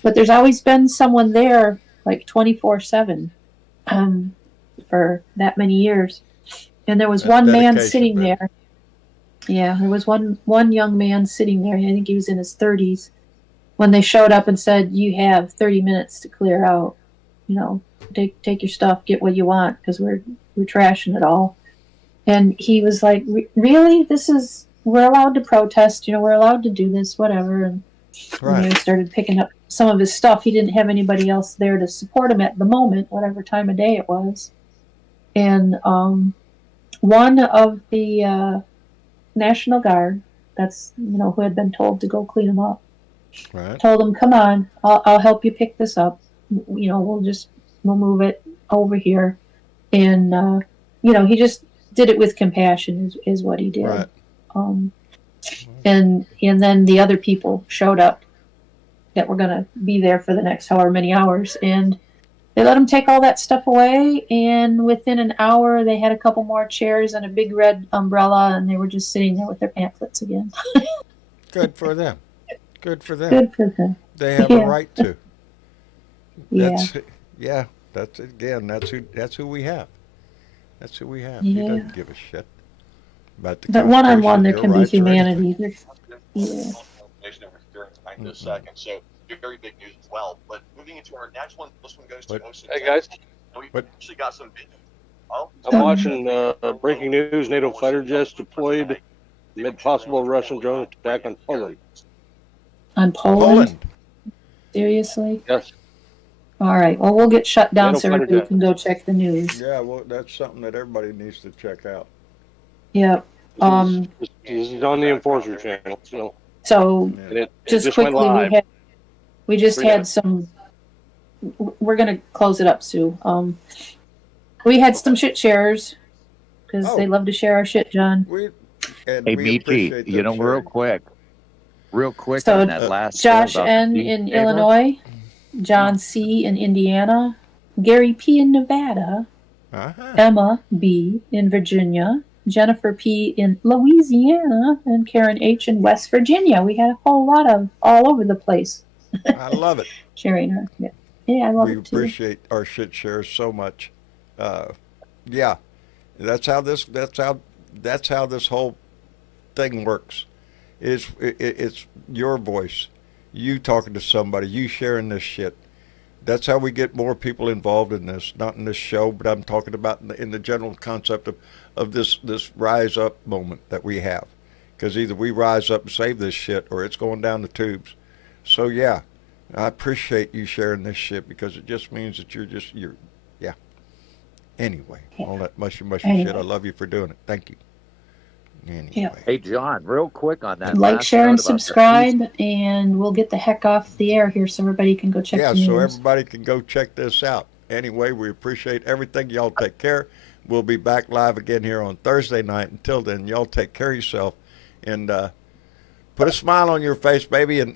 But there's always been someone there, like 24/7, for that many years. And there was That's one man dedication, sitting baby. there. Yeah, there was one young man sitting there. I think he was in his 30s when they showed up and said, "You have 30 minutes to clear out. Take your stuff, get what you want, because we're trashing it all." And he was like, "Really? We're allowed to protest. We're allowed to do this, whatever." And when he Right. started picking up some of his stuff, he didn't have anybody else there to support him at the moment, whatever time of day it was. And one of the National Guard, that's who had been told to go clean him up, Right. told him, "Come on, I'll help you pick this up. We'll move it over here." And he just did it with compassion, is what he did. Right. And then the other people showed up that were going to be there for the next however many hours, and they let him take all that stuff away. And within an hour, they had a couple more chairs and a big red umbrella, and they were just sitting there with their pamphlets again. Good for them. Good for them. Good for them. They have Yeah. a right to. Yeah. That's who we have. That's who we have. He Yeah. doesn't give a shit about the But one-on-one, there Constitution, can their be rights, or anything. humanity. Yeah. This second. So very big news as well. But moving into our next one, this one goes to What? OSINT. Hey guys, And we What? actually got some video. Oh, I'm watching breaking news. NATO fighter jets deployed amid possible Russian drone attack on Poland. On Poland? Seriously? Yes. All right. Well, we'll get shut down NATO so fighter everybody jet. can go check the news. Yeah, well, that's something that everybody needs to check out. Yep. This is on the Enforcer channel. So So Yeah. and it just just went quickly, live. we just 3 had minutes. some. We're gonna close it up, Sue. We had some shit sharers because Oh. they love to share our shit, John. We and Hey, we BT, appreciate you them know, real sharing. quick So, on that last Josh about N. the in peace Illinois, John C. in Indiana, Gary P. in Nevada, Uh-huh. Emma B. in Virginia, Jennifer P. in Louisiana, and Karen H. in West Virginia. We had a whole lot of all over the place I love it. sharing her. Yeah, I love We it too. appreciate our shit shares so much. Yeah, that's how this whole thing works. It's your voice, you talking to somebody, you sharing this shit. That's how we get more people involved in this. Not in this show, but I'm talking about in the general concept of this rise up moment that we have. Because either we rise up and save this shit, or it's going down the tubes. So yeah, I appreciate you sharing this shit because it just means that you're yeah. Anyway, all that mushy shit. I love you for doing it. Thank you. Anyway. Yeah. Hey, John, real quick on that. Like, last share, note and about the peace. subscribe, and we'll get the heck off the air here so everybody can go check Yeah, the news. so everybody can go check this out. Anyway, we appreciate everything. Y'all take care. We'll be back live again here on Thursday night. Until then, y'all take care of yourself and put a smile on your face, baby, and